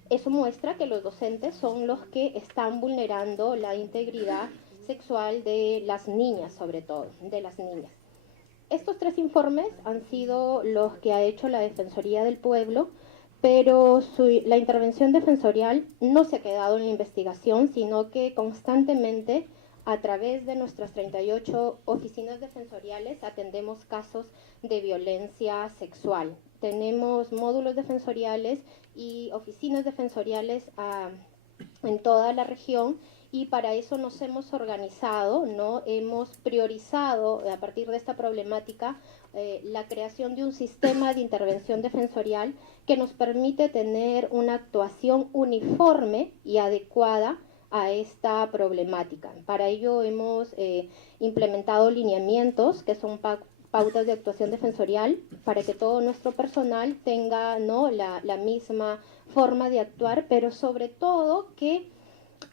eso muestra que los docentes son los que están vulnerando la integridad sexual de las niñas, sobre todo, de las niñas. Estos 3 informes han sido los que ha hecho la Defensoría del Pueblo, pero la intervención defensorial no se ha quedado en la investigación, sino que constantemente, a través de nuestras 38 oficinas defensoriales, atendemos casos de violencia sexual. Tenemos módulos defensoriales y oficinas defensoriales en toda la región, y para eso nos hemos organizado, ¿no? Hemos priorizado a partir de esta problemática la creación de un sistema de intervención defensorial que nos permite tener una actuación uniforme y adecuada a esta problemática. Para ello hemos implementado lineamientos que son pautas de actuación defensorial para que todo nuestro personal tenga, ¿no?, la misma forma de actuar, pero sobre todo que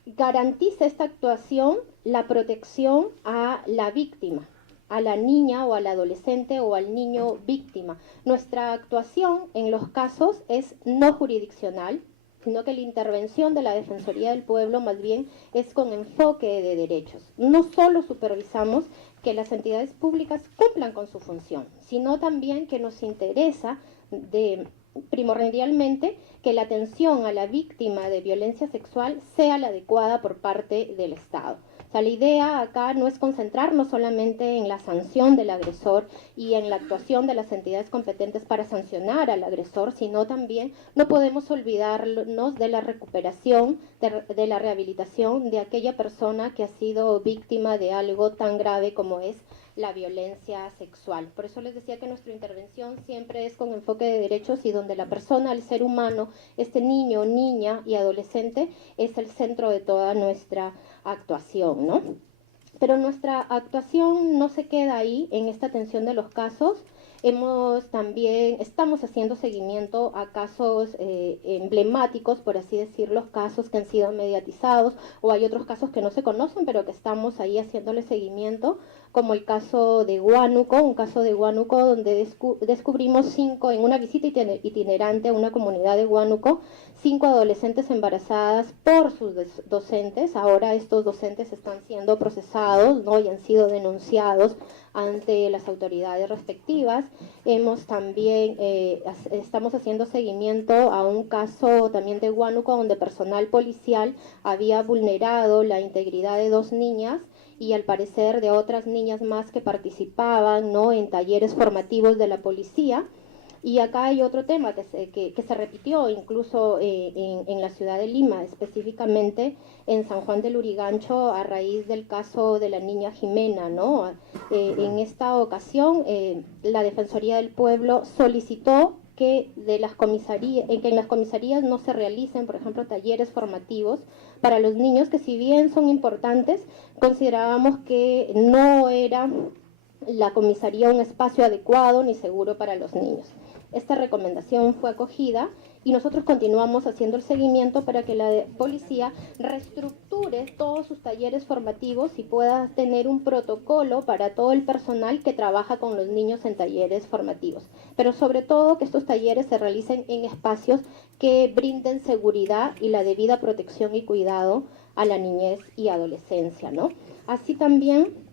garantice esta actuación la protección a la víctima, a la niña o al adolescente o al niño víctima. Nuestra actuación en los casos es no jurisdiccional, sino que la intervención de la Defensoría del Pueblo más bien es con enfoque de derechos. No solo supervisamos que las entidades públicas cumplan con su función, sino también que nos interesa primordialmente que la atención a la víctima de violencia sexual sea la adecuada por parte del Estado. O sea, la idea acá no es concentrarnos solamente en la sanción del agresor y en la actuación de las entidades competentes para sancionar al agresor, sino también no podemos olvidarnos de la recuperación, de la rehabilitación de aquella persona que ha sido víctima de algo tan grave como es la violencia sexual. Por eso les decía que nuestra intervención siempre es con enfoque de derechos y donde la persona, el ser humano, este niño, niña y adolescente es el centro de toda nuestra actuación, ¿no? Pero nuestra actuación no se queda ahí en esta atención de los casos. Estamos haciendo seguimiento a casos emblemáticos, por así decirlo, casos que han sido mediatizados, o hay otros casos que no se conocen, pero que estamos ahí haciéndole seguimiento, como el caso de Huánuco, un caso de Huánuco donde descubrimos en una visita itinerante a una comunidad de Huánuco, 5 adolescentes embarazadas por sus docentes. Ahora estos docentes están siendo procesados, ¿no? Y han sido denunciados ante las autoridades respectivas. Estamos haciendo seguimiento a un caso también de Huánuco donde personal policial había vulnerado la integridad de 2 niñas y al parecer de otras niñas más que participaban, ¿no?, en talleres formativos de la policía. Y acá hay otro tema que se repitió incluso en la ciudad de Lima, específicamente en San Juan del Lurigancho, a raíz del caso de la niña Jimena, ¿no? En esta ocasión, la Defensoría del Pueblo solicitó que en las comisarías no se realicen, por ejemplo, talleres formativos para los niños, que si bien son importantes, considerábamos que no era la comisaría un espacio adecuado ni seguro para los niños. Esta recomendación fue acogida y nosotros continuamos haciendo el seguimiento para que la policía reestructure todos sus talleres formativos y pueda tener un protocolo para todo el personal que trabaja con los niños en talleres formativos. Pero sobre todo que estos talleres se realicen en espacios que brinden seguridad y la debida protección y cuidado a la niñez y adolescencia, ¿no? Así también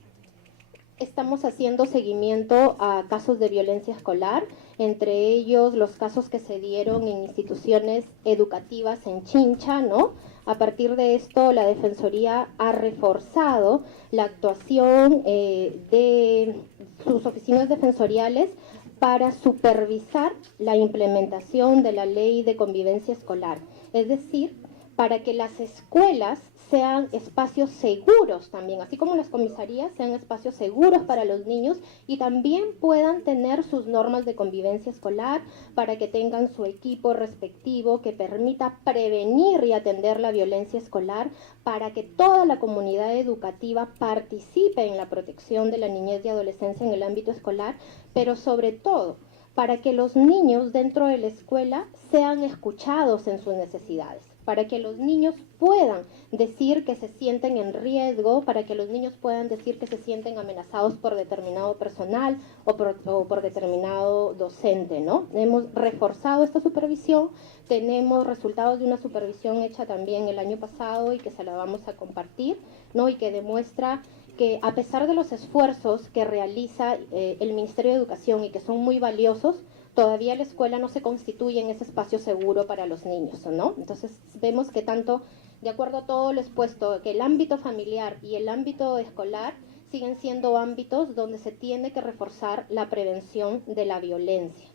estamos haciendo seguimiento a casos de violencia escolar, entre ellos los casos que se dieron en instituciones educativas en Chincha, ¿no? A partir de esto, la Defensoría ha reforzado la actuación de sus oficinas defensoriales para supervisar la implementación de la Ley de Convivencia Escolar, es decir, para que las escuelas sean espacios seguros también, así como las comisarías sean espacios seguros para los niños y también puedan tener sus normas de convivencia escolar, para que tengan su equipo respectivo que permita prevenir y atender la violencia escolar, para que toda la comunidad educativa participe en la protección de la niñez y adolescencia en el ámbito escolar, pero sobre todo para que los niños dentro de la escuela sean escuchados en sus necesidades, para que los niños puedan decir que se sienten en riesgo, para que los niños puedan decir que se sienten amenazados por determinado personal o por determinado docente, ¿no? Hemos reforzado esta supervisión, tenemos resultados de una supervisión hecha también el año pasado y que se la vamos a compartir, ¿no? Y que demuestra que a pesar de los esfuerzos que realiza el Ministerio de Educación y que son muy valiosos, todavía la escuela no se constituye en ese espacio seguro para los niños, ¿no? Entonces vemos que tanto, de acuerdo a todo lo expuesto, que el ámbito familiar y el ámbito escolar siguen siendo ámbitos donde se tiene que reforzar la prevención de la violencia,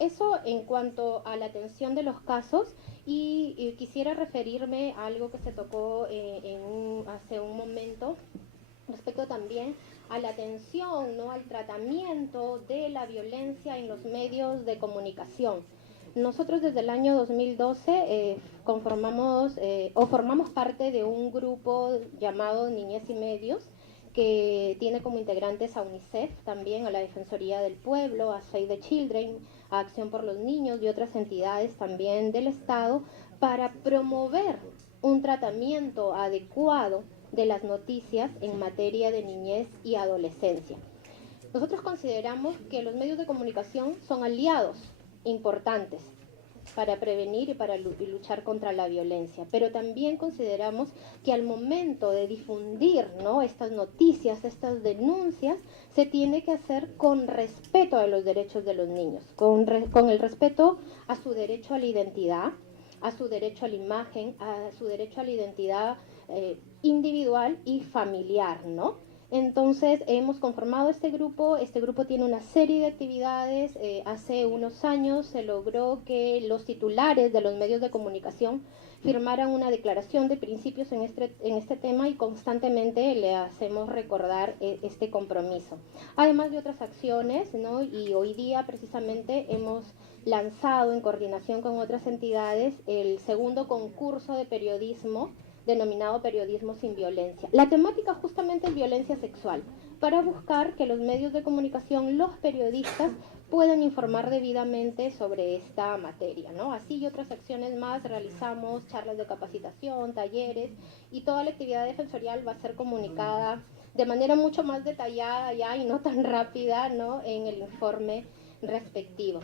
Eso en cuanto a la atención de los casos, y quisiera referirme a algo que se tocó hace un momento, respecto también a la atención, ¿no?, al tratamiento de la violencia en los medios de comunicación. Nosotros desde el año 2012 formamos parte de un grupo llamado Niñez y Medios, que tiene como integrantes a UNICEF, también a la Defensoría del Pueblo, a Save the Children, a Acción por los Niños y otras entidades también del Estado, para promover un tratamiento adecuado de las noticias en materia de niñez y adolescencia. Nosotros consideramos que los medios de comunicación son aliados importantes para prevenir y para luchar contra la violencia, pero también consideramos que al momento de difundir, ¿no?, estas noticias, estas denuncias, se tiene que hacer con respeto a los derechos de los niños, con el respeto a su derecho a la identidad, a su derecho a la imagen, a su derecho a la identidad individual y familiar, ¿no? Entonces hemos conformado este grupo tiene una serie de actividades. Hace unos años se logró que los titulares de los medios de comunicación firmaran una declaración de principios en este tema, y constantemente le hacemos recordar este compromiso. Además de otras acciones, ¿no? Y hoy día precisamente hemos lanzado en coordinación con otras entidades el segundo concurso de periodismo denominado Periodismo sin Violencia. La temática justamente es violencia sexual, para buscar que los medios de comunicación, los periodistas, puedan informar debidamente sobre esta materia, ¿no? Así y otras acciones más, realizamos charlas de capacitación, talleres, y toda la actividad defensorial va a ser comunicada de manera mucho más detallada ya y no tan rápida, ¿no?, en el informe respectivo.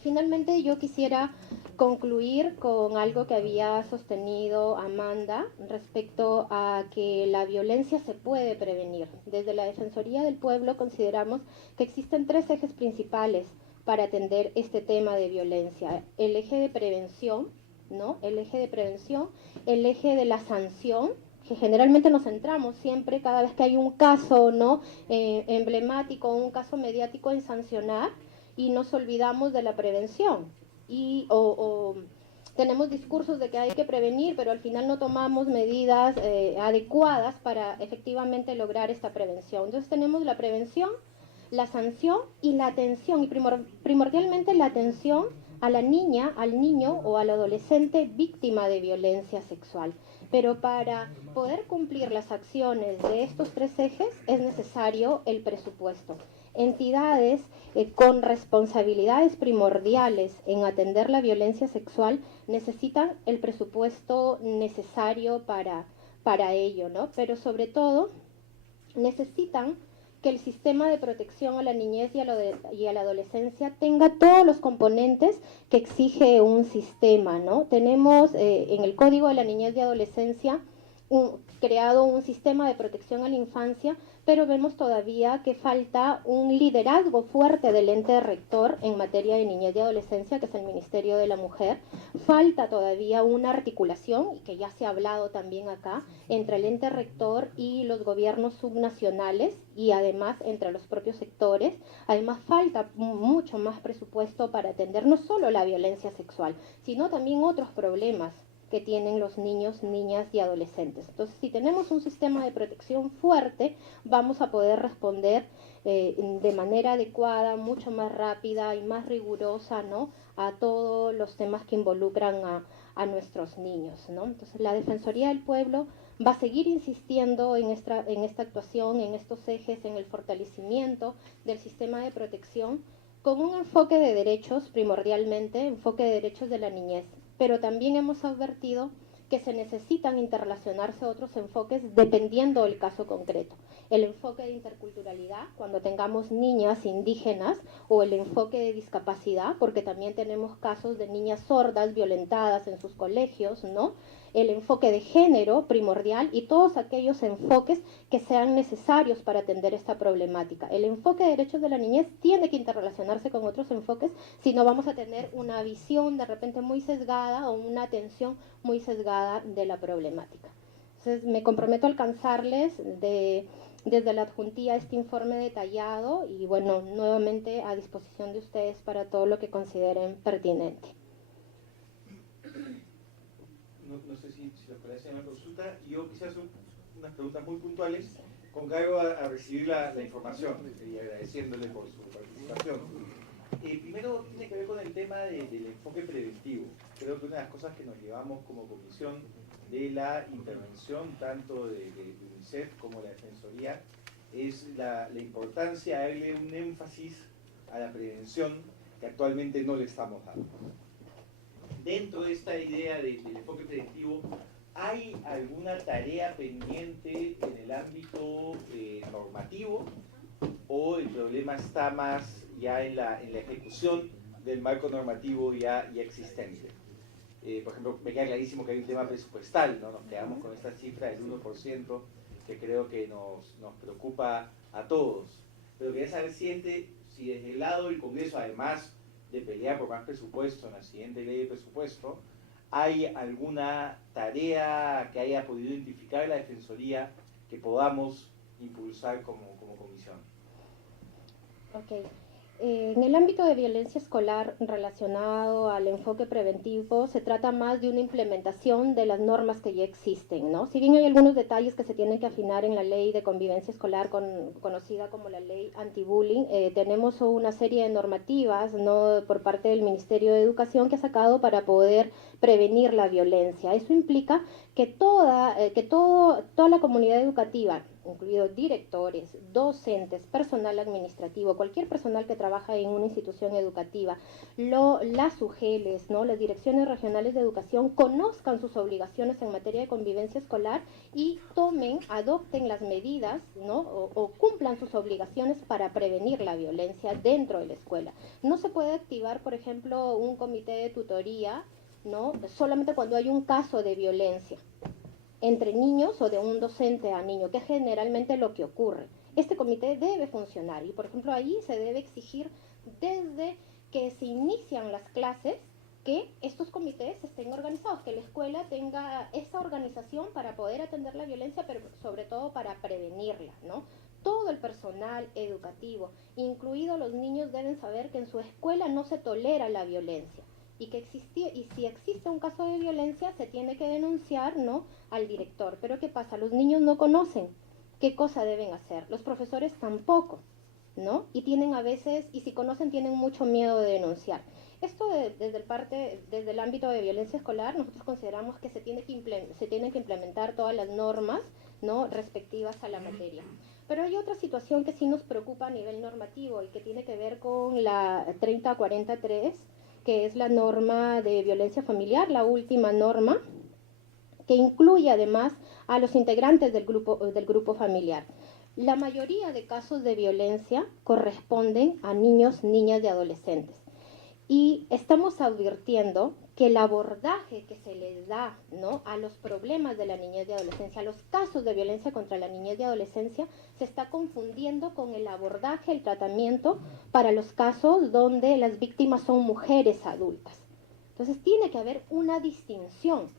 Finalmente, yo quisiera concluir con algo que había sostenido Amanda respecto a que la violencia se puede prevenir. Desde la Defensoría del Pueblo consideramos que existen 3 ejes principales para atender este tema de violencia. El eje de prevención, ¿no? El eje de prevención, el eje de la sanción, que generalmente nos centramos siempre cada vez que hay un caso, ¿no?, emblemático, un caso mediático, en sancionar, y nos olvidamos de la prevención. O tenemos discursos de que hay que prevenir, pero al final no tomamos medidas adecuadas para efectivamente lograr esta prevención. Entonces tenemos la prevención, la sanción y la atención, y primordialmente la atención a la niña, al niño o al adolescente víctima de violencia sexual. Pero para poder cumplir las acciones de estos 3 ejes es necesario el presupuesto. Entidades con responsabilidades primordiales en atender la violencia sexual necesitan el presupuesto necesario para ello, ¿no? Pero sobre todo necesitan que el sistema de protección a la niñez y a la adolescencia tenga todos los componentes que exige un sistema, ¿no? Tenemos en el Código de la Niñez y Adolescencia creado un sistema de protección a la infancia, pero vemos todavía que falta un liderazgo fuerte del ente rector en materia de niñez y adolescencia, que es el Ministerio de la Mujer. Falta todavía una articulación, y que ya se ha hablado también acá, entre el ente rector y los gobiernos subnacionales, y además entre los propios sectores. Además falta mucho más presupuesto para atender no solo la violencia sexual, sino también otros problemas que tienen los niños, niñas y adolescentes. Entonces, si tenemos un sistema de protección fuerte, vamos a poder responder de manera adecuada, mucho más rápida y más rigurosa, ¿no?, a todos los temas que involucran a nuestros niños, ¿no? Entonces, la Defensoría del Pueblo va a seguir insistiendo en esta actuación, en estos ejes, en el fortalecimiento del sistema de protección, con un enfoque de derechos, primordialmente, enfoque de derechos de la niñez. Pero también hemos advertido que se necesitan interrelacionarse otros enfoques dependiendo del caso concreto. El enfoque de interculturalidad, cuando tengamos niñas indígenas, o el enfoque de discapacidad, porque también tenemos casos de niñas sordas violentadas en sus colegios, ¿no? El enfoque de género primordial, y todos aquellos enfoques que sean necesarios para atender esta problemática. El enfoque de derechos de la niñez tiene que interrelacionarse con otros enfoques, si no vamos a tener una visión de repente muy sesgada o una atención muy sesgada de la problemática. Entonces, me comprometo a alcanzarles desde la adjuntía este informe detallado, y bueno, nuevamente a disposición de ustedes para todo lo que consideren pertinente. No sé si los colegas tienen una consulta. Yo quisiera hacer unas preguntas muy puntuales con cargo a recibir la información, y agradeciéndole por su participación. Primero tiene que ver con el tema del enfoque preventivo. Creo que una de las cosas que nos llevamos como comisión de la intervención tanto de UNICEF como de la Defensoría es la importancia de darle un énfasis a la prevención que actualmente no le estamos dando. Dentro de esta idea del enfoque preventivo, ¿hay alguna tarea pendiente en el ámbito normativo, o el problema está más ya en la ejecución del marco normativo ya existente? Por ejemplo, me queda clarísimo que hay un tema presupuestal, ¿no? Nos quedamos con esta cifra del 1% que creo que nos preocupa a todos. Pero quería saber si desde el lado del Congreso, además de pelear por más presupuesto en la siguiente ley de presupuesto, ¿hay alguna tarea que haya podido identificar la Defensoría que podamos impulsar como comisión? Ok. En el ámbito de violencia escolar relacionado al enfoque preventivo, se trata más de una implementación de las normas que ya existen, ¿no? Si bien hay algunos detalles que se tienen que afinar en la ley de convivencia escolar, conocida como la ley anti-bullying, tenemos una serie de normativas, ¿no?, por parte del Ministerio de Educación, que ha sacado para poder prevenir la violencia. Eso implica que toda la comunidad educativa, incluido directores, docentes, personal administrativo, cualquier personal que trabaja en una institución educativa, las UGELES, ¿no? Las direcciones regionales de educación, conozcan sus obligaciones en materia de convivencia escolar y adopten las medidas, ¿no? o cumplan sus obligaciones para prevenir la violencia dentro de la escuela. No se puede activar, por ejemplo, un comité de tutoría, ¿no? Solamente cuando hay un caso de violencia entre niños o de un docente a niño, que es generalmente lo que ocurre. Este comité debe funcionar y, por ejemplo, ahí se debe exigir desde que se inician las clases que estos comités estén organizados, que la escuela tenga esa organización para poder atender la violencia, pero sobre todo para prevenirla, ¿no? Todo el personal educativo, incluidos los niños, deben saber que en su escuela no se tolera la violencia y si existe un caso de violencia se tiene que denunciar, ¿no?, al director. Pero ¿qué pasa? Los niños no conocen qué cosa deben hacer, los profesores tampoco, ¿no? Y tienen a veces, y si conocen, tienen mucho miedo de denunciar. Esto desde el ámbito de violencia escolar, nosotros consideramos que se tienen que implementar todas las normas, ¿no?, respectivas a la materia. Pero hay otra situación que sí nos preocupa a nivel normativo y que tiene que ver con la 3043, que es la norma de violencia familiar, la última norma, que incluye además a los integrantes del grupo familiar. La mayoría de casos de violencia corresponden a niños, niñas y adolescentes. Y estamos advirtiendo que el abordaje que se les da, ¿no?, a los problemas de la niñez y adolescencia, a los casos de violencia contra la niñez y adolescencia, se está confundiendo con el abordaje, el tratamiento para los casos donde las víctimas son mujeres adultas. Entonces tiene que haber una distinción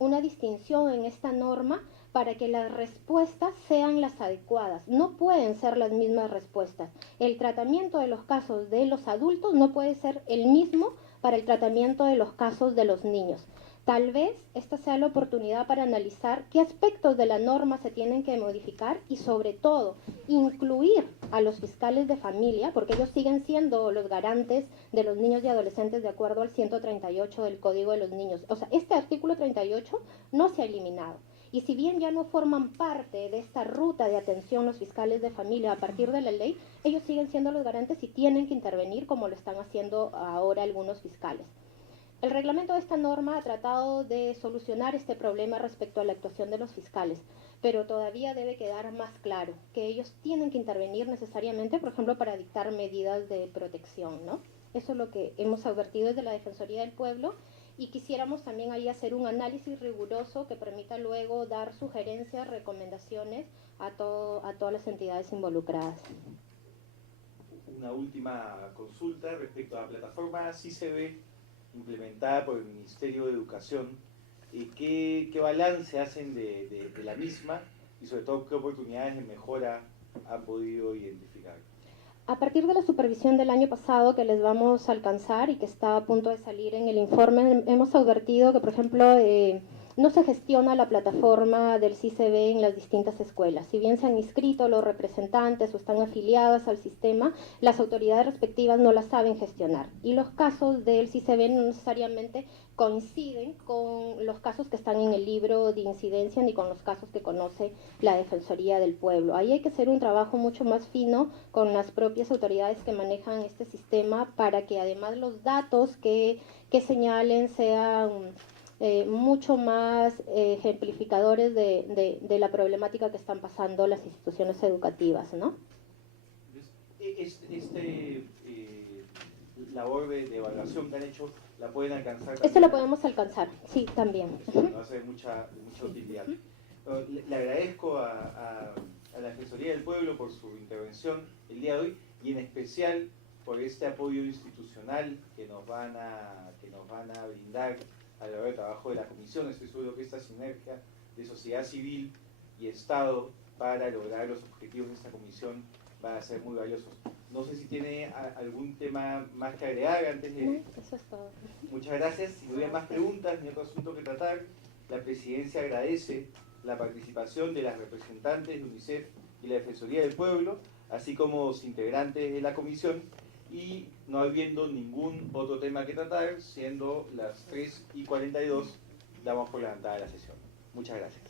en esta norma para que las respuestas sean las adecuadas. No pueden ser las mismas respuestas. El tratamiento de los casos de los adultos no puede ser el mismo para el tratamiento de los casos de los niños. Tal vez esta sea la oportunidad para analizar qué aspectos de la norma se tienen que modificar y, sobre todo, incluir a los fiscales de familia, porque ellos siguen siendo los garantes de los niños y adolescentes de acuerdo al 138 del Código de los Niños. O sea, este artículo 38 no se ha eliminado. Y si bien ya no forman parte de esta ruta de atención los fiscales de familia a partir de la ley, ellos siguen siendo los garantes y tienen que intervenir como lo están haciendo ahora algunos fiscales. El reglamento de esta norma ha tratado de solucionar este problema respecto a la actuación de los fiscales, pero todavía debe quedar más claro que ellos tienen que intervenir necesariamente, por ejemplo, para dictar medidas de protección, ¿no? Eso es lo que hemos advertido desde la Defensoría del Pueblo. Y quisiéramos también ahí hacer un análisis riguroso que permita luego dar sugerencias, recomendaciones a todas las entidades involucradas. Una última consulta respecto a la plataforma CICB implementada por el Ministerio de Educación. ¿Qué balance hacen de la misma y sobre todo qué oportunidades de mejora han podido identificar? A partir de la supervisión del año pasado que les vamos a alcanzar y que está a punto de salir en el informe, hemos advertido que, por ejemplo, no se gestiona la plataforma del CICB en las distintas escuelas. Si bien se han inscrito los representantes o están afiliadas al sistema, las autoridades respectivas no la saben gestionar. Y los casos del CICB no necesariamente coinciden con los casos que están en el libro de incidencia ni con los casos que conoce la Defensoría del Pueblo. Ahí hay que hacer un trabajo mucho más fino con las propias autoridades que manejan este sistema para que además los datos que señalen sean mucho más ejemplificadores de la problemática que están pasando las instituciones educativas, ¿no? Labor de evaluación que han hecho, ¿la pueden alcanzar? Esto lo podemos alcanzar, sí, también. Eso va a ser mucha utilidad. Le agradezco a la Defensoría del Pueblo por su intervención el día de hoy y en especial por este apoyo institucional que nos van a brindar a lo largo del trabajo de la comisión. Estoy seguro que esta sinergia de sociedad civil y Estado para lograr los objetivos de esta comisión va a ser muy valioso. No sé si tiene algún tema más que agregar antes de... No, eso es todo. Muchas gracias. Si no hubiera más preguntas ni otro asunto que tratar, la Presidencia agradece la participación de las representantes de UNICEF y la Defensoría del Pueblo, así como los integrantes de la comisión, y no habiendo ningún otro tema que tratar, siendo las 3:42, damos por levantada la sesión. Muchas gracias.